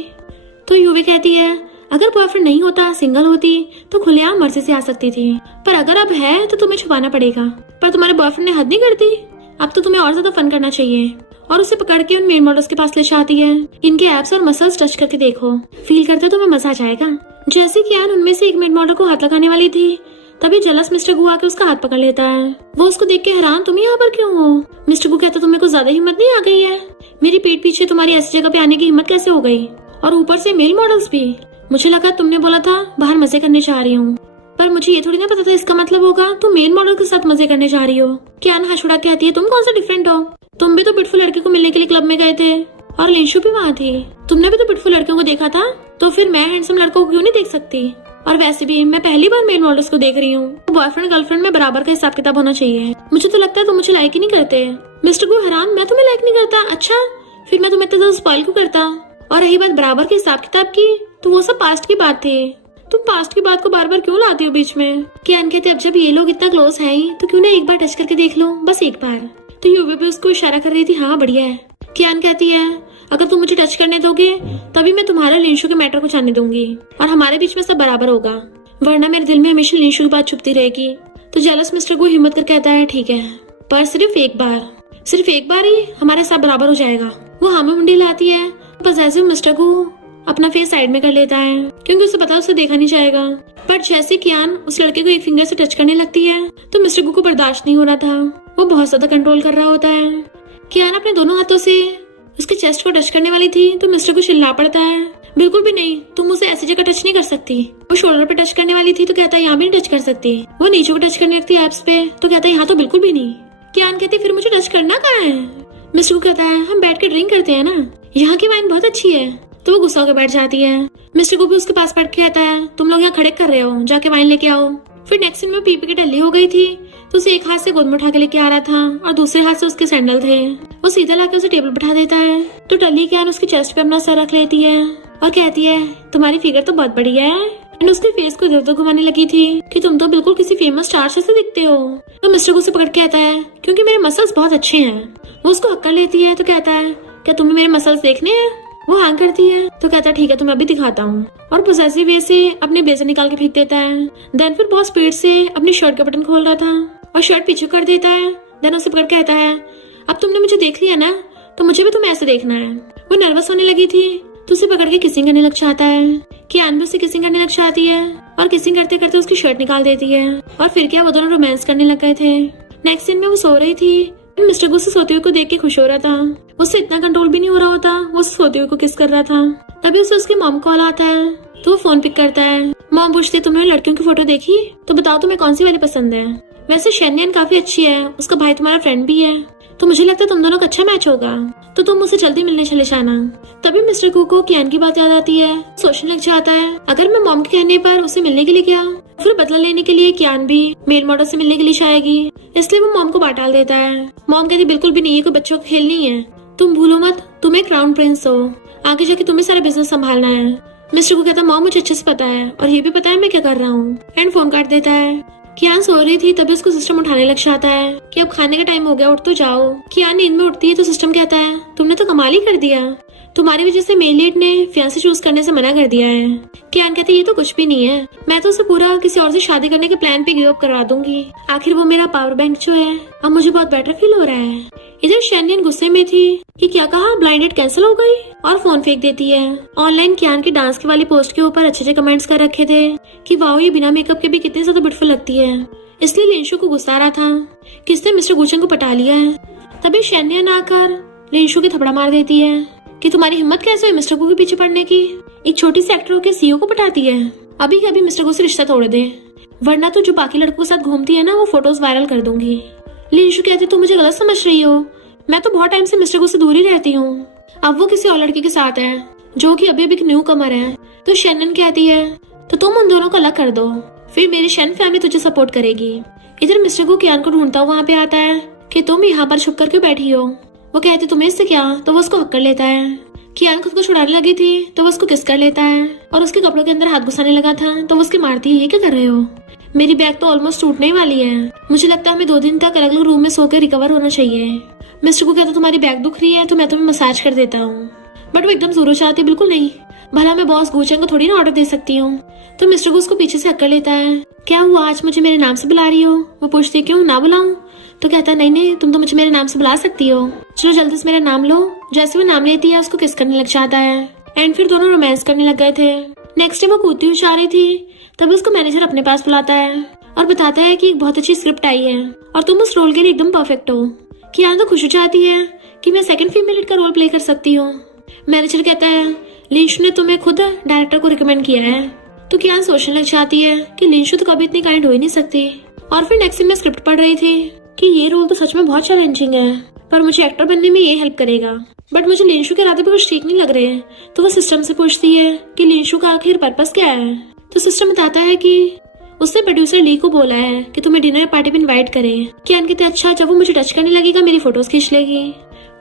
तो युवी कहती है अगर बॉयफ्रेंड नहीं होता, सिंगल होती तो खुलेआम मर्जी से आ सकती थी, पर अगर अब है तो तुम्हें छुपाना पड़ेगा। पर तुम्हारे बॉयफ्रेंड ने हद नहीं करती, अब तो तुम्हें और ज्यादा फन करना चाहिए। और उसे पकड़ के उन मेल मॉडल्स के पास ले जाती है। इनके एब्स और मसल्स टच करके देखो, फील करते तो तुम्हें मजा आ जाएगा। जैसे कियान उनमें से एक मेल मॉडल को हाथ लगाने वाली थी, तभी जेलस मिस्टर गु आकर उसका हाथ पकड़ लेता है। वो उसको देख के हैरान तुम यहाँ पर क्यों हो? मिस्टर गु कहता तुम्हें कुछ ज्यादा हिम्मत नहीं आ गई है? मेरी पीठ पीछे तुम्हारी ऐसी जगह पे आने की हिम्मत कैसे हो गई? और ऊपर से मेल मॉडल्स भी। मुझे लगा तुमने बोला था बाहर मजे करने जा रही हूँ, पर मुझे ये थोड़ी ना पता था इसका मतलब होगा तुम मेल मॉडल के साथ मजे करने जा रही हो। कियान हंस उड़ा कहती है तुम कौन सा डिफरेंट हो? तुम भी तो ब्यूटीफुल लड़के को मिलने के लिए क्लब में गए थे और लिंशु भी वहाँ थी। तुमने भी तो ब्यूटीफुल लड़कियों को देखा था, तो फिर मैं हैंडसम लड़कों को क्यों नहीं देख सकती? और वैसे भी मैं पहली बार मेल मॉडल्स को देख रही हूँ। बॉयफ्रेंड गर्लफ्रेंड में बराबर का हिसाब किताब होना चाहिए। मुझे तो लगता है तुम मुझे लाइक ही नहीं करते। मिस्टर गु हैरान मैं तुम्हें लाइक नहीं करता? अच्छा फिर मैं तुम्हें इतना ज्यादा स्पॉइल क्यों करता? और रही बात बराबर के हिसाब किताब की, तो वो सब पास्ट की बात थी। तुम पास्ट की बात को बार बार क्यों लाती हो बीच में? कियान कहते अब जब ये लोग इतना क्लोज हैं तो क्यों ना एक बार टच करके देख लो, बस एक बार। तो युवी भी उसको इशारा कर रही थी हाँ बढ़िया है। कियान कहती है अगर तुम मुझे टच करने दोगे तभी मैं तुम्हारा लिंशु के मैटर को जानने दूंगी और हमारे बीच में सब बराबर होगा, वरना मेरे दिल में हमेशा लिंशु की बात छुपती रहेगी। तो जेलस मिस्टर को हिम्मत कर कहता है ठीक है, पर सिर्फ एक बार ही हमारे साथ बराबर हो जाएगा। वो हाँ में मुंडी लाती है, बस ऐसे मिस्टर को अपना फेस साइड में कर लेता है क्योंकि उसे पता उसे देखा नहीं जाएगा। पर जैसे कियान उस लड़के को एक फिंगर से टच करने लगती है तो मिस्टर गु को बर्दाश्त नहीं हो रहा था, वो बहुत ज्यादा कंट्रोल कर रहा होता है। कियान अपने दोनों हाथों से उसके चेस्ट को टच करने वाली थी तो मिस्टर को चिल्ला पड़ता है बिल्कुल भी नहीं, तुम उसे ऐसी जगह टच नहीं कर सकती। वो शोल्डर पे टच करने वाली थी तो कहता है यहाँ भी नहीं टच कर सकती। वो नीचे को टच करने लगती है एब्स पे तो कहता है यहाँ तो बिल्कुल भी नहीं। कियान कहती फिर मुझे टच करना कहाँ है? मिस्टर को कहता है हम बैठ के ड्रिंक करते हैं ना, यहाँ की वाइन बहुत अच्छी है। तो वो गुस्सा होकर बैठ जाती है। मिस्टर को भी उसके पास बैठ के कहता है तुम लोग यहाँ खड़े कर रहे हो, जाके वाइन लेके आओ। फिर नेक्स्ट सीन में पीपी की टल्ली हो गई थी तो उसे एक हाथ से गोद में उठा के लेके आ रहा था और दूसरे हाथ से उसके सैंडल थे। वो सीधा लाके उसे टेबल बैठा देता है तो टल्ली कियान उसकी चेस्ट पे अपना सर रख लेती है और कहती है तुम्हारी फिगर तो बहुत बढ़िया है। एंड उसके फेस को इधर उधर घुमाने लगी थी कि तुम तो बिल्कुल किसी फेमस स्टार से दिखते हो। तो मिस्टर को उसे पकड़ के कहता है क्योंकि मेरे मसल्स बहुत अच्छे हैं। वो उसको हक कर लेती है तो कहता है क्या तुम्हें मेरे मसल्स देखने हैं? वो हाँ करती है तो कहता है ठीक है तुम्हें अभी दिखाता हूँ, और पॉसेसिव वे से अपने ब्लेजर निकाल के फेंक देता है। देन फिर बहुत स्पीड से अपनी शर्ट का बटन खोल रहा था और शर्ट पीछे कर देता है। देन उसे पकड़ के कहता है अब तुमने मुझे देख लिया ना, तो मुझे भी तुम्हें ऐसे देखना है। वो नर्वस होने लगी थी तो उसे पकड़ के किसिंग करने लग जाता है। कियान भी उसे किसिंग करने लग जाती है और किसिंग करते करते उसकी शर्ट निकाल देती है और फिर क्या वो दोनों रोमांस करने लग गए थे। नेक्स्ट सीन में वो सो रही थी मिस्टर गू से सोते हुए को देख के खुश हो रहा था। उससे इतना कंट्रोल भी नहीं हो रहा होता, वो सोते हुए को किस कर रहा था। तभी उसे उसकी मॉम कॉल आता है तो वो फोन पिक करता है। मॉम पूछती है तुमने लड़कियों की फोटो देखी, तो बताओ तुम्हें कौन सी वाली पसंद है। वैसे शेन्यन काफी अच्छी है, उसका भाई तुम्हारा फ्रेंड भी है, तो मुझे लगता है तुम दोनों का अच्छा मैच होगा, तो तुम मुझसे जल्दी मिलने चले जाना। तभी मिस्टर गू को कियान की बात याद आती है, सोचने लग जाता है अगर मैं मॉम के कहने पर उसे मिलने के लिए गया, फिर बदला लेने के लिए कियान भी मेल मॉडल से मिलने के लिए जाएगी, इसलिए वो मॉम को बात डाल देता है। मॉम कहती बिल्कुल भी नहीं, ये कोई बच्चों का खेल नहीं है, तुम भूलो मत तुम एक क्राउन प्रिंस हो, आगे जाके तुम्हें सारा बिजनेस संभालना है। मिस्टर गू कहता मॉम मुझे अच्छे से पता है और ये भी पता है मैं क्या कर रहा हूँ, एंड फोन काट देता है। कियान सो रही थी तभी उसको सिस्टम उठाने लग जाता है कि अब खाने का टाइम हो गया, उठ तो जाओ। कियान नींद में उठती है तो सिस्टम कहता है तुमने तो कमाल ही कर दिया, तुम्हारी वजह से मेल लीड ने फियांसे चूज करने से मना कर दिया है। कियान कहती है ये तो कुछ भी नहीं है, मैं तो उसे पूरा किसी और से शादी करने के प्लान पे गिव अप करवा दूंगी, आखिर वो मेरा पावर बैंक जो है, अब मुझे बहुत बेटर फील हो रहा है। इधर शेन्यन गुस्से में थी कि क्या कहा, ब्लाइंड डेट कैंसिल हो गई, और फोन फेंक देती है। ऑनलाइन कियान के डांस के वाली पोस्ट के ऊपर अच्छे कमेंट्स कर रखे थे कि वाओ ये बिना मेकअप के भी कितनी ज्यादा ब्यूटीफुल लगती है, इसलिए लिंशु को गुस्सा आ रहा था कि इसने मिस्टर गुचेंग को पटा लिया है। तभी शेन्यन आकर लिंशु की थपड़ा मार देती है कि तुम्हारी हिम्मत कैसे हुई मिस्टर गू के पीछे पड़ने की, एक छोटी सी एक्टर होकर सीईओ को पटाती है, अभी के अभी मिस्टर गू से रिश्ता तोड़ दे, वरना तो जो बाकी लड़कों के साथ घूमती है ना वो फोटोज वायरल कर दूंगी। लिंशु कहती तुम मुझे गलत समझ रही हो, मैं तो बहुत टाइम से मिस्टर गू से दूर ही रहती हूँ, अब वो किसी और लड़की के साथ है जो कि अभी न्यू कमर है। तो शेन्यन कहती है तो तुम उन दोनों को अलग कर दो, फिर मेरी शेन फैमिली तुझे सपोर्ट करेगी। इधर मिस्टर गू कियान को ढूंढता हुआ वहाँ पे आता है कि तुम यहाँ पर छुप कर क्यों बैठी हो। वो कहती तुम्हें इससे क्या, तो वो उसको हक कर लेता है। कियान खुद को छुड़ाने लगी थी तो वो उसको किस कर लेता है और उसके कपड़ों के अंदर हाथ घुसाने लगा था तो वो उसकी मारती है, ये क्या कर रहे हो, मेरी बैग तो ऑलमोस्ट टूटने वाली है, मुझे लगता है हमें 2 दिन तक अलग अलग रूम में सोकर रिकवर होना चाहिए। मिस्टर गू कहता तुम्हारी बैग दुख रही है तो मैं तुम्हें मसाज कर देता हूँ, बट वो एकदम जोरों से आती है बिल्कुल नहीं, भला मैं बॉस गुचेंग को थोड़ी ना ऑर्डर दे सकती हूँ। तो मिस्टर गू उसको पीछे से हक कर लेता है, क्या हुआ आज मुझे मेरे नाम से बुला रही हो। वो पूछती है क्यों ना बुलाऊं, तो कहता है नहीं नहीं तुम तो मुझे मेरे नाम से बुला सकती हो, चलो जल्दी से मेरा नाम लो। जैसे वो नाम लेती है उसको किस करने लग जाता है, एंड फिर दोनों रोमांस करने लग गए थे। नेक्स्ट डे वो कूदती हुई जा रही थी तभी उसको मैनेजर अपने पास बुलाता है और बताता है कि एक बहुत अच्छी स्क्रिप्ट आई है और तुम उस रोल के लिए एकदम परफेक्ट हो। कियान तो खुश हो जाती है कि मैं सेकंड फीमेल लीड का रोल प्ले कर सकती हूँ। मैनेजर कहता है लिंशु ने तुम्हें खुद डायरेक्टर को रिकमेंड किया है, तो कियान सोचने लग जाती है कि लिंशु तो कभी इतनी काइंड हो ही नहीं सकती। और फिर नेक्स्ट दिन मैं स्क्रिप्ट पढ़ रही थी कि ये रोल तो सच में बहुत चैलेंजिंग है, पर मुझे एक्टर बनने में ये हेल्प करेगा, बट मुझे लिंशु के इरादे भी कुछ ठीक नहीं लग रहे हैं। तो वो सिस्टम से पूछती है कि लिंशु का आखिर पर्पस क्या है। तो सिस्टम बताता है कि उससे प्रोड्यूसर ली को बोला है कि तुम्हें डिनर पार्टी में इनवाइट करे। कियान कहते अच्छा जब वो मुझे टच करने लगेगा मेरी फोटोज खींच लेगी,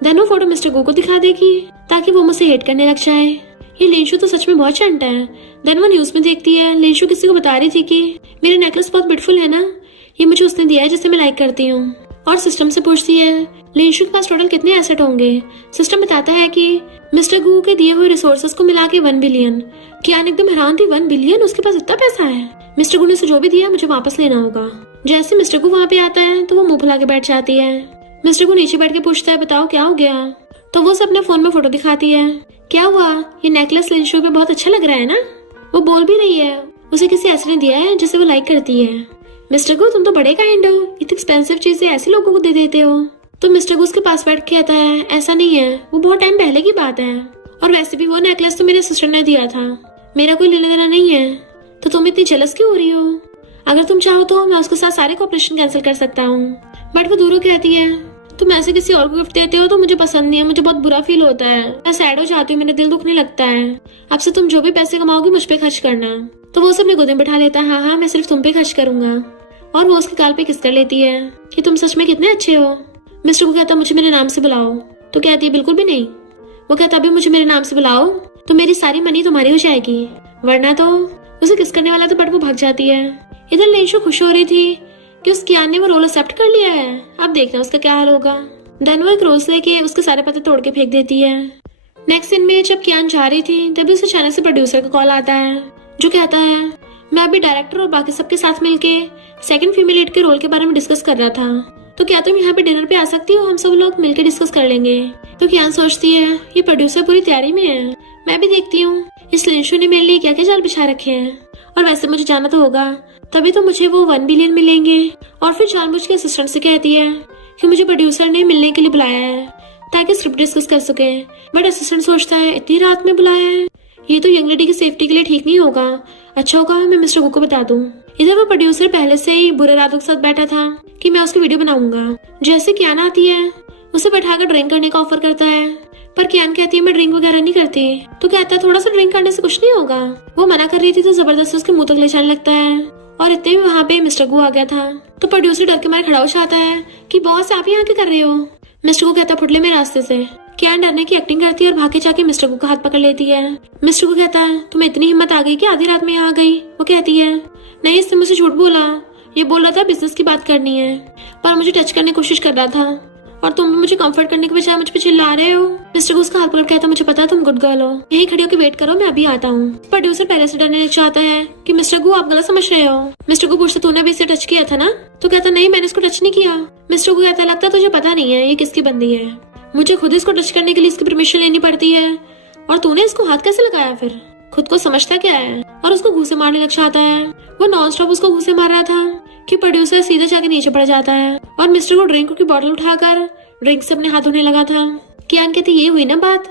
देन वो फोटो मिस्टर गो को दिखा देगी ताकि वो मुझसे हेट करने लग जाए। ये लिंशु तो सच में बहुत चंटा है। देन वो न्यूज में देखती है लिंशु किसी को बता रही थी कि मेरा नेकलेस बहुत ब्यूटीफुल है ना, ये मुझे उसने दिया है जिसे मैं लाइक करती हूँ। और सिस्टम से पूछती है लिंशु के पास टोटल कितने एसेट होंगे। सिस्टम बताता है कि मिस्टर गू के दिए हुए रिसोर्सेस को मिला के 1 बिलियन। कियान एकदम हैरान थी, 1 बिलियन उसके पास इतना पैसा है, मिस्टर गू ने उसे जो भी दिया मुझे वापस लेना होगा। जैसे मिस्टर गू वहाँ पे आता है तो वो मुंह फुला के बैठ जाती है। मिस्टर गू नीचे बैठ के पूछता है बताओ क्या हो गया। तो वो उसे अपने फोन में फोटो दिखाती है। क्या हुआ, ये नेकलेस लिंशु पे बहुत अच्छा लग रहा है ना। वो बोल भी रही है उसे किसी ऐसे ने दिया है जिसे वो लाइक करती है। मिस्टर गू तुम तो बड़े काइंड हो, इतनी एक्सपेंसिव चीजें ऐसे लोगों को दे देते हो। तो मिस्टर गू उसके पास बैठ के आता है ऐसा नहीं है, वो बहुत टाइम पहले की बात है, और वैसे भी वो नेकलेस तो मेरे सिस्टर ने दिया था, मेरा कोई लेना देना नहीं है, तो तुम इतनी जेलस क्यों हो रही हो। अगर तुम चाहो तो मैं उसके साथ सारे कॉपरेशन कैंसिल कर सकता हूँ। बट वो दूरों कहती है तुम ऐसे किसी और को गिफ्ट देते हो तो मुझे पसंद नहीं है, मुझे बहुत बुरा फील होता है, मैं सैड हो जाती हूँ, मेरा दिल दुखने लगता है, अब से तुम जो भी पैसे कमाओगे मुझ पे खर्च करना। तो वो उसे अपने गोद में बैठा लेता है, हाँ मैं सिर्फ तुम पे खर्च करूंगा। और वो उसके गाल पे किस कर लेती है कि तुम सच में कितने अच्छे हो। मिस्टर को कहता मुझे मेरे नाम से बुलाओ। तो कहती है बिल्कुल भी नहीं। वो कहता अभी मुझे मेरे नाम से बुलाओ तो मेरी सारी मनी तुम्हारी हो जाएगी, वरना तो उसे किस करने वाला था, बट वो भाग जाती है। इधर लिंशु खुश हो रही थी कि उस कियान ने वो रोल एक्सेप्ट कर लिया है, अब देखना उसका क्या हाल होगा। देन वो एक रोज लेके उसके सारे पत्ते तोड़ के फेंक देती है। नेक्स्ट सीन में जब कियान जा रही थी तभी उसे अचानक से प्रोड्यूसर का कॉल आता है जो कहता है मैं अभी डायरेक्टर और बाकी सबके साथ मिलके सेकंड फीमेल लीड के रोल के बारे में डिस्कस कर रहा था, तो क्या तुम यहाँ पे डिनर पे आ सकती हो, हम सब लोग मिलके डिस्कस कर लेंगे। तो कियान सोचती है ये प्रोड्यूसर पूरी तैयारी में है, मैं भी देखती हूँ इस लिंशु ने मेरे लिए क्या क्या जाल बिछा रखे हैं, और वैसे मुझे जाना तो होगा, तभी तो मुझे वो 1 बिलियन मिलेंगे। और फिर जानबूझ के असिस्टेंट से कहती है कि मुझे प्रोड्यूसर ने मिलने के लिए बुलाया है ताकि स्क्रिप्ट डिस्कस कर सके। बट असिस्टेंट सोचता है इतनी रात में बुलाया है, ये तो यंग लेडी की सेफ्टी के लिए ठीक नहीं होगा। अच्छा होगा मैं मिस्टर गु को बता दूं। इधर वो प्रोड्यूसर पहले से ही बुरे इरादों के साथ बैठा था कि मैं उसकी वीडियो बनाऊंगा। जैसे कियान आती है उसे बैठाकर ड्रिंक करने का ऑफर करता है, पर कियान कहती है मैं ड्रिंक वगैरह नहीं करती। तो कहता है थोड़ा सा ड्रिंक करने से कुछ नहीं होगा। वो मना कर रही थी तो जबरदस्ती उसके मुंह तक ले जाने लगता है और इतने में वहाँ पे मिस्टर गु आ गया था। तो प्रोड्यूसर डर के मारे खड़ा हो जाता है कि बॉस आप यहाँ क्या कर रहे हो। मिस्टर गु कहता फुटले मेरे रास्ते से। कियान डरने की एक्टिंग करती है और भाग के जाके मिस्टर गु का हाथ पकड़ लेती है। मिस्टर गु कहता है तुम्हें इतनी हिम्मत आ गई कि आधी रात में यहाँ आ गई। वो कहती है नहीं, इसने मुझसे झूठ बोला, ये बोल रहा था बिजनेस की बात करनी है, पर मुझे टच करने की कोशिश कर रहा था और तुम भी मुझे कंफर्ट करने के बजाय मुझ पे चिल्ला रहे हो। मिस्टर गु उसका हाथ पकड़ कहता मुझे पता है तुम गुड गर्ल हो, यही खड़ी होकर वेट करो मैं अभी आता हूँ। प्रोड्यूसर पहले से डरने लग जाता है कि मिस्टर गु आप गलत समझ रहे हो। मिस्टर गु पूछता तूने भी इसे टच किया था ना। तो कहता नहीं मैंने इसको टच नहीं किया। मिस्टर गु कहता लगता तुझे पता नहीं है ये किसकी बंदी है, मुझे खुद इसको टच करने के लिए इसकी परमिशन लेनी पड़ती है और तूने इसको हाथ कैसे लगाया, फिर खुद को समझता क्या है। और उसको घूसे मारने लग जाता है। वो नॉन स्टॉप उसको घूसे मार रहा था कि प्रोड्यूसर सीधे जाके नीचे पड़ जाता है और मिस्टर को ड्रिंक की बोतल उठाकर ड्रिंक से अपने हाथ धोने लगा था। कियान कहती ये हुई ना बात,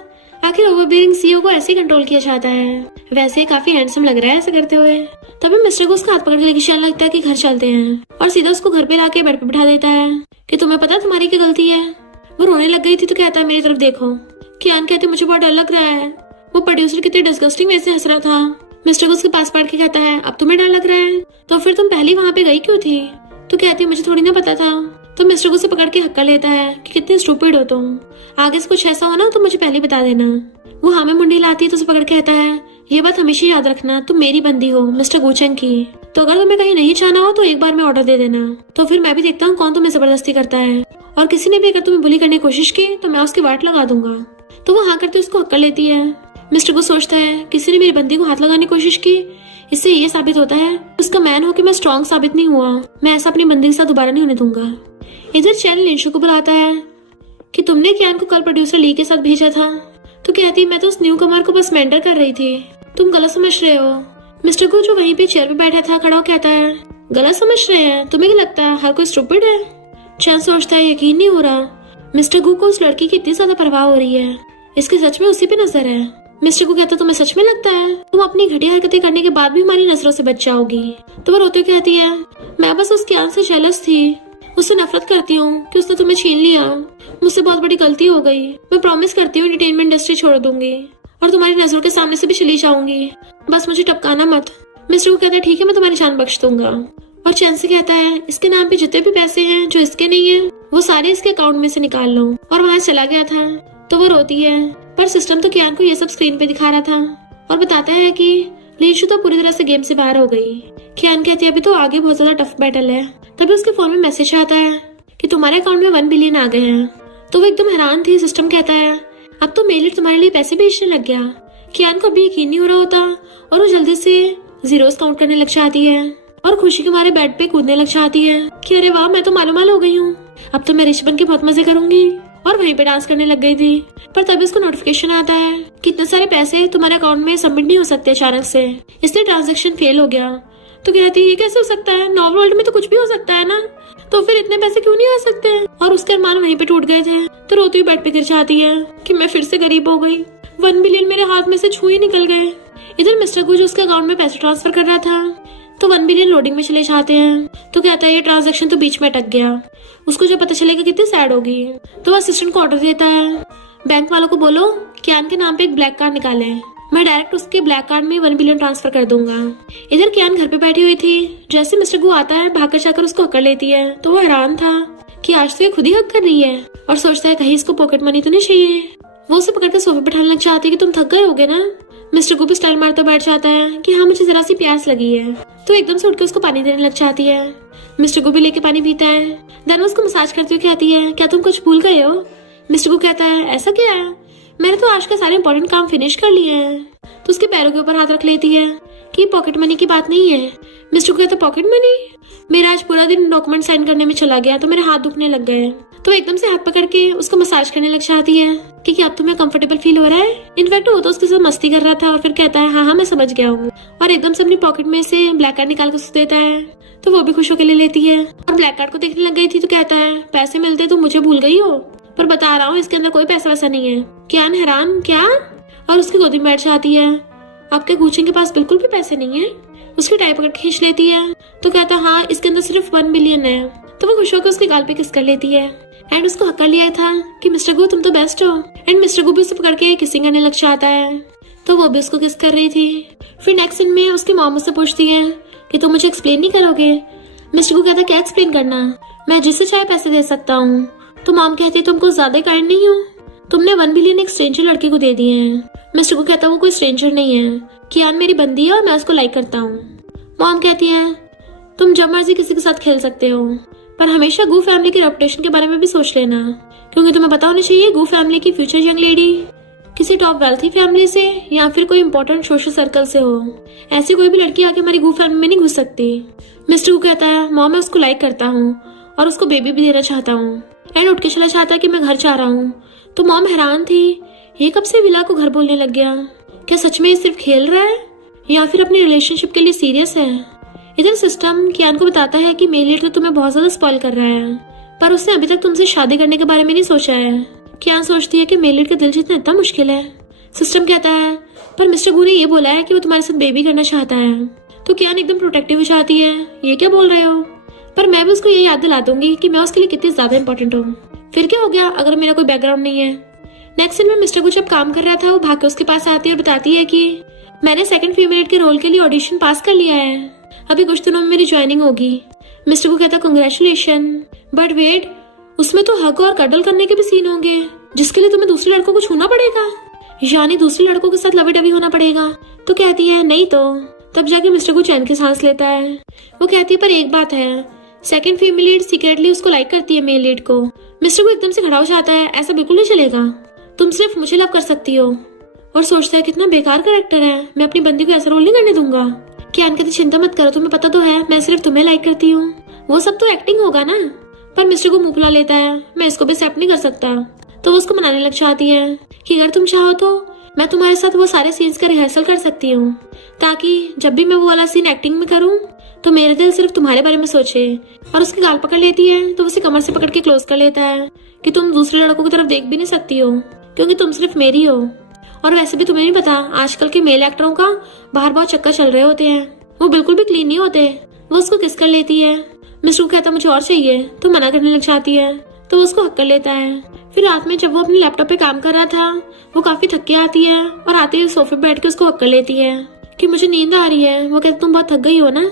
आखिर ओवरबियरिंग सीईओ को ऐसे ही कंट्रोल किया जाता है। वैसे काफी हैंडसम लग रहा है ऐसे करते हुए। तभी मिस्टर को उसका हाथ पकड़ के लेके चलने लगता है कि घर चलते हैं और सीधा उसको घर पे लाके बेड पे बिठा देता है कि तुम्हें पता तुम्हारी क्या गलती है। वो रोने लग गई थी तो कहता है मेरी तरफ देखो। कियान कहती मुझे बहुत डर लग रहा है। वो प्रोड्यूसर कितने डिस्गस्टिंग वैसे हंस रहा था। मिस्टर को उसके पास पढ़ के कहता है अब तुम्हें डर लग रहा है तो फिर तुम पहले वहाँ पे गई क्यों थी। तो कहती है मुझे थोड़ी ना पता था। तो मिस्टर को उसे पकड़ के हक्का लेता है कि कितनी स्टूपिड हो तुम, आगे से कुछ ऐसा हो ना तो मुझे पहले बता देना। वो हाँ में मुंडी लाती है तो उसे पकड़ के कहता है ये बात हमेशा याद रखना, तुम मेरी बंदी हो मिस्टर गुचेंग की, तो अगर तुम्हें कहीं नहीं जाना हो तो एक बार में ऑर्डर दे देना, तो फिर मैं भी देखता हूँ कौन तुम्हें जबरदस्ती करता है, और किसी ने भी अगर तुम्हें बुली करने की कोशिश की तो मैं उसकी वाट लगा दूंगा। तो वो हाँ करते उसको हक्का लेती है। मिस्टर को सोचता है किसी ने मेरी बंदी को हाथ लगाने की कोशिश की, इससे ये साबित होता है उसका मैन हो कि मैं स्ट्रॉन्ग साबित नहीं हुआ, मैं ऐसा अपनी बंदी के साथ दोबारा नहीं होने दूंगा। इधर चैन लिंशु को बुलाता है कि तुमने कियान को कल प्रोड्यूसर ली के साथ भेजा था। तो कहती मैं तो उस न्यू कमर को बस मेंटर कर रही थी, तुम गलत समझ रहे हो। मिस्टर को जो वहीं पे चेयर पे बैठा था खड़ा हो कहता है गलत समझ रहे हैं, तुम्हें क्या लगता है हर कोई स्टूपिड है। चैन सोचता है यकीन नहीं हो रहा मिस्टर गु को उस लड़की की इतनी ज्यादा परवाह हो रही है, इसकी सच में उसी पे नजर है। मिस्टर को कहता तुम्हें सच में लगता है तुम अपनी घटिया हरकतें करने के बाद भी हमारी नजरों से बच जाओगी। तो वो रोते कहती है मैं बस उस कियान से जेलस थी, उससे नफरत करती हूँ कि उसने तुम्हें छीन लिया, मुझसे बहुत बड़ी गलती हो गई, मैं प्रॉमिस करती हूँ एंटरटेनमेंट इंडस्ट्री छोड़ दूंगी और तुम्हारी नजरों के सामने से भी चली जाऊंगी, बस मुझे टपकाना मत। मिस्टर को कहता है ठीक है मैं तुम्हारी जान बख्श दूंगा। और चैन से कहता है इसके नाम पे जितने भी पैसे हैं जो इसके नहीं है वो सारे इसके अकाउंट में से निकाल लो, और वहाँ चला गया था। तो वो रोती है पर सिस्टम तो कियान को ये सब स्क्रीन पे दिखा रहा था और बताता है कि लिंशु तो पूरी तरह से गेम से बाहर हो गई। कियान कहती है अभी तो आगे बहुत ज्यादा टफ बैटल है। तभी उसके फोन में मैसेज आता है कि तुम्हारे अकाउंट में 1 बिलियन आ गए हैं। तो वो एकदम हैरान थी। सिस्टम कहता है अब तो मेलिट तुम्हारे लिए पैसे भेजने लग गया। कियान को अभी यकीन नहीं हो रहा होता और वो जल्दी से जीरोस काउंट करने लग जाती है और खुशी के मारे बेड पे कूदने लग जाती है कि अरे वाह मैं तो मालूमाल हो गई हूँ, अब तो मैं रिच बन के बहुत मजे करूंगी। और वहीं पे डांस करने लग गई थी। पर तभी उसको नोटिफिकेशन आता है कि इतने सारे पैसे तुम्हारे अकाउंट में सबमिट नहीं हो सकते अचानक से, इसलिए ट्रांजैक्शन फेल हो गया। तो कहती है ये कैसे हो सकता है, नॉर्मल वर्ल्ड में तो कुछ भी हो सकता है ना, तो फिर इतने पैसे क्यों नहीं आ सकते। और उसके अरमान वहीं पे टूट गए थे। तो रोती हुई बेड पे गिर जाती है कि मैं फिर से गरीब हो गई, 1 बिलियन मेरे हाथ में से छू ही निकल गए। इधर मिस्टर गुज उसके अकाउंट में पैसे ट्रांसफर कर रहा था तो 1 बिलियन लोडिंग में चले जाते हैं। तो कहता है ये ट्रांजैक्शन तो बीच में अटक गया। उसको जब पता चलेगा कितनी सैड होगी। तो वो असिस्टेंट को ऑर्डर देता है बैंक वालों को बोलो कियान के नाम पे एक ब्लैक कार्ड निकाले, मैं डायरेक्ट उसके ब्लैक कार्ड में 1 बिलियन ट्रांसफर कर दूंगा। इधर कियान घर पे बैठी हुई थी। जैसे मिस्टर गु आता है भागकर जाकर उसको हक कर लेती है। तो वो हैरान था कि आज तो ये खुद ही हक कर रही है और सोचता है कहीं इसको पॉकेट मनी तो नहीं चाहिए। वो उसे पकड़कर सोफे बैठाने लग जाती है कि तुम थक गए होगे ना। मिस्टर गु भी स्टाइल मारता बैठ जाता है कि हाँ मुझे जरा सी प्यास लगी है। तो एकदम से उठकर उसको पानी देने लग जाती है। मिस्टर गु भी लेके पानी पीता है। देन उसको मसाज करते हुए कहती है क्या तुम कुछ भूल गए हो। मिस्टर गु कहता है ऐसा क्या है, मैंने तो आज का सारे इंपॉर्टेंट काम फिनिश कर लिए हैं। तो उसके पैरों के ऊपर हाथ रख लेती है कि पॉकेट मनी की बात नहीं है। मिस्टर को कहता पॉकेट मनी, मेरा आज पूरा दिन डॉक्यूमेंट साइन करने में चला गया तो मेरे हाथ दुखने लग गए। तो वो एकदम से हाथ पकड़ के उसको मसाज करने लग जाती है कि क्या अब तुम्हें कंफर्टेबल फील हो रहा है। इनफैक्ट वो तो उसके साथ मस्ती कर रहा था और फिर कहता है हाँ हाँ मैं समझ गया हूँ, और एकदम से अपनी पॉकेट में से ब्लैक कार्ड निकाल कर उसको देता है। तो वो भी खुश होकर ले लेती है और ब्लैक कार्ड को देखने लग गई थी तो कहता है पैसे मिलते तो मुझे भूल गई हो, पर बता रहा हूँ इसके अंदर कोई पैसा वैसा नहीं है। कियान हैरान क्या, और उसकी गोदी में बैठ जाती है। आपके गुचिन के पास बिल्कुल भी पैसे नहीं है। उसकी टाई पकड़ खींच लेती है तो कहता हाँ इसके अंदर सिर्फ 1 बिलियन है। तो वो खुश होकर उसके गाल पे किस कर लेती है एंड उसको हक कर लिया था कि मिस्टर गू तुम तो बेस्ट हो। एंड मिस्टर गू भी उसे पकड़ के किसिंग करने लग जाता है तो वो भी उसको किस कर रही थी। फिर नेक्स्ट सीन में उसकी मॉम उससे पूछती है कि तुम मुझे एक्सप्लेन नहीं करोगे। मिस्टर गू कहता क्या एक्सप्लेन करना, मैं जिससे चाहे पैसे दे सकता हूँ। तो मॉम कहती तुम कुछ ज्यादा काइंड नहीं हो, तुमने 1 बिलियन एक स्ट्रेंजर लड़के को दे दिए हैं। मिस्टर गू कहता वो कोई स्ट्रेंजर नहीं है, कियान मेरी बंदी है और मैं उसको लाइक करता हूँ। मॉम कहती है तुम जब मर्जी किसी के साथ खेल सकते हो, पर हमेशा गू फैमिली के रेपुटेशन के बारे में भी सोच लेना, क्योंकि तुम्हें पता होना चाहिए गू फैमिली की फ्यूचर यंग लेडी किसी टॉप वेल्थी फैमिली से या फिर कोई इंपॉर्टेंट सोशल सर्कल से हो। ऐसी कोई भी लड़की आके हमारी गू फैमिली में नहीं घुस सकती। मिस्टर गू कहता है मॉम मैं उसको लाइक करता हूँ और उसको बेबी भी देना चाहता हूँ। एंड उठ के चला चाहता है कि मैं घर जा रहा हूँ। तो मॉम हैरान थी ये कब से विला को घर बोलने लग गया, क्या सच में ये सिर्फ खेल रहा है या फिर अपनी रिलेशनशिप के लिए सीरियस है। इधर सिस्टम कियान को बताता है कि मेलिट तो तुम्हें बहुत ज्यादा स्पॉइल कर रहा है, पर उसने अभी तक तुमसे शादी करने के बारे में नहीं सोचा है। कियान सोचती है कि मेलिट का दिल जीतना इतना मुश्किल है। सिस्टम कहता है पर मिस्टर गू ने ये बोला है कि वो तुम्हारे साथ बेबी करना चाहता है। तो कियान एकदम प्रोटेक्टिव हो जाती है ये क्या बोल रहे हो, पर मैं भी उसको ये याद दिला दूंगी कि मैं उसके लिए कितनी ज्यादा इंपॉर्टेंट हूँ। फिर क्या हो गया अगर मेरा कोई बैकग्राउंड नहीं है। नेक्स्ट सीन में मिस्टर गू जब काम कर रहा था वो भाग के उसके पास आती है और बताती है कि मैंने सेकंड फीमेल के रोल के लिए ऑडिशन पास कर लिया है, अभी कुछ दिनों में मेरी ज्वाइनिंग होगी। मिस्टर गू कहता कांग्रेचुलेशन, बट वेट उसमें तो हक और कडल करने के भी सीन होंगे जिसके लिए तुम्हें दूसरे लड़कों को छूना पड़ेगा, यानी दूसरे लड़कों के साथ लवी डबी होना पड़ेगा। तो कहती है नहीं तो। तब जाके मिस्टर गू चैन की सांस लेता है। वो कहती है पर एक बात है, सेकंड फीमेल लीड सीक्रेटली उसको लाइक करती है मेल लीड को। मिस्टर गू एकदम से खड़ा हो जाता है ऐसा बिल्कुल नहीं चलेगा, तुम सिर्फ मुझे लव कर सकती हो। और सोचता है कितना बेकार कैरेक्टर है, मैं अपनी बंदी को ऐसा रोल नहीं करने दूंगा। कियान कहती चिंता मत करो तुम्हें पता तो है मैं सिर्फ तुम्हें लाइक करती हूँ, वो सब तो एक्टिंग होगा ना। पर मिस्टर को मुंह फुला लेता है मैं इसको भी एक्सेप्ट नहीं कर सकता। तो वो उसको मनाने लग जाती है कि अगर तुम चाहो तो मैं तुम्हारे साथ वो सारे सीन्स का रिहर्सल कर सकती हूँ, ताकि जब भी मैं वो वाला सीन एक्टिंग में करूँ तो मेरे दिल सिर्फ तुम्हारे बारे में सोचे। और उसकी गाल पकड़ लेती है तो उसे कमर से पकड़ के क्लोज कर लेता है कि तुम दूसरे लड़कों की तरफ देख भी नहीं सकती हो क्योंकि तुम सिर्फ मेरी हो। और वैसे भी तुम्हें नहीं पता आजकल के मेल एक्टरों का बाहर बहुत चक्कर चल रहे होते हैं, वो बिल्कुल भी क्लीन नहीं होते। वो उसको किस कर लेती है। मिस्टर कहता मुझे और चाहिए तो मना करने लग जाती है तो वो उसको हक कर लेता है। फिर रात में जब वो अपने लैपटॉप पे काम कर रहा था वो काफी थक के आती है और आते ही सोफे पे बैठ के उसको हक कर लेती है कि मुझे नींद आ रही है। वो कहता तुम बहुत थक गई हो ना,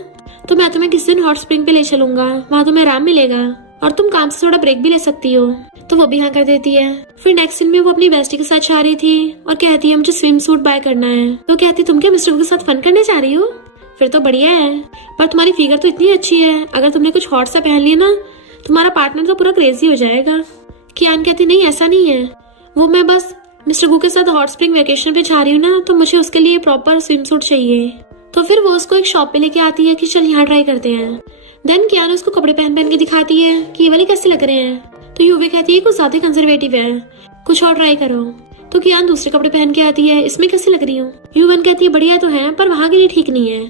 तो मैं तुम्हें किसी दिन हॉट स्प्रिंग पे ले चलूंगा, वहाँ तुम्हें आराम मिलेगा और तुम काम से थोड़ा ब्रेक भी ले सकती हो। तो वो भी हाँ कर देती है। फिर नेक्स्ट सीन में वो अपनी बेस्टी के साथ जा रही थी और कहती है मुझे स्विम सूट बाय करना है। तो कहती तुम क्या मिस्टर के साथ फन करने जा रही हो, फिर तो बढ़िया है, पर तुम्हारी फिगर तो इतनी अच्छी है, अगर तुमने कुछ हॉट सा पहन लिया ना तुम्हारा पार्टनर तो पूरा क्रेजी हो जाएगा। कियान कहती नहीं ऐसा नहीं है, वो मैं बस मिस्टर गू के साथ हॉट स्प्रिंग वेकेशन पे जा रही हूँ ना, तो मुझे उसके लिए प्रॉपर स्विम सूट चाहिए। तो फिर वो उसको एक शॉप पे लेके आती है कि चल यहाँ ट्राई करते हैं। देन कियान उसको कपड़े पहन पहन के दिखाती है कि ये वाले कैसे लग रहे हैं। तो यूवी कहती है कुछ ज्यादा कंजर्वेटिव है, कुछ और ट्राई करो। तो कियान दूसरे कपड़े पहन के आती है, इसमें कैसे लग रही हूँ। यूवन कहती है बढ़िया तो है पर वहाँ के लिए ठीक नहीं है।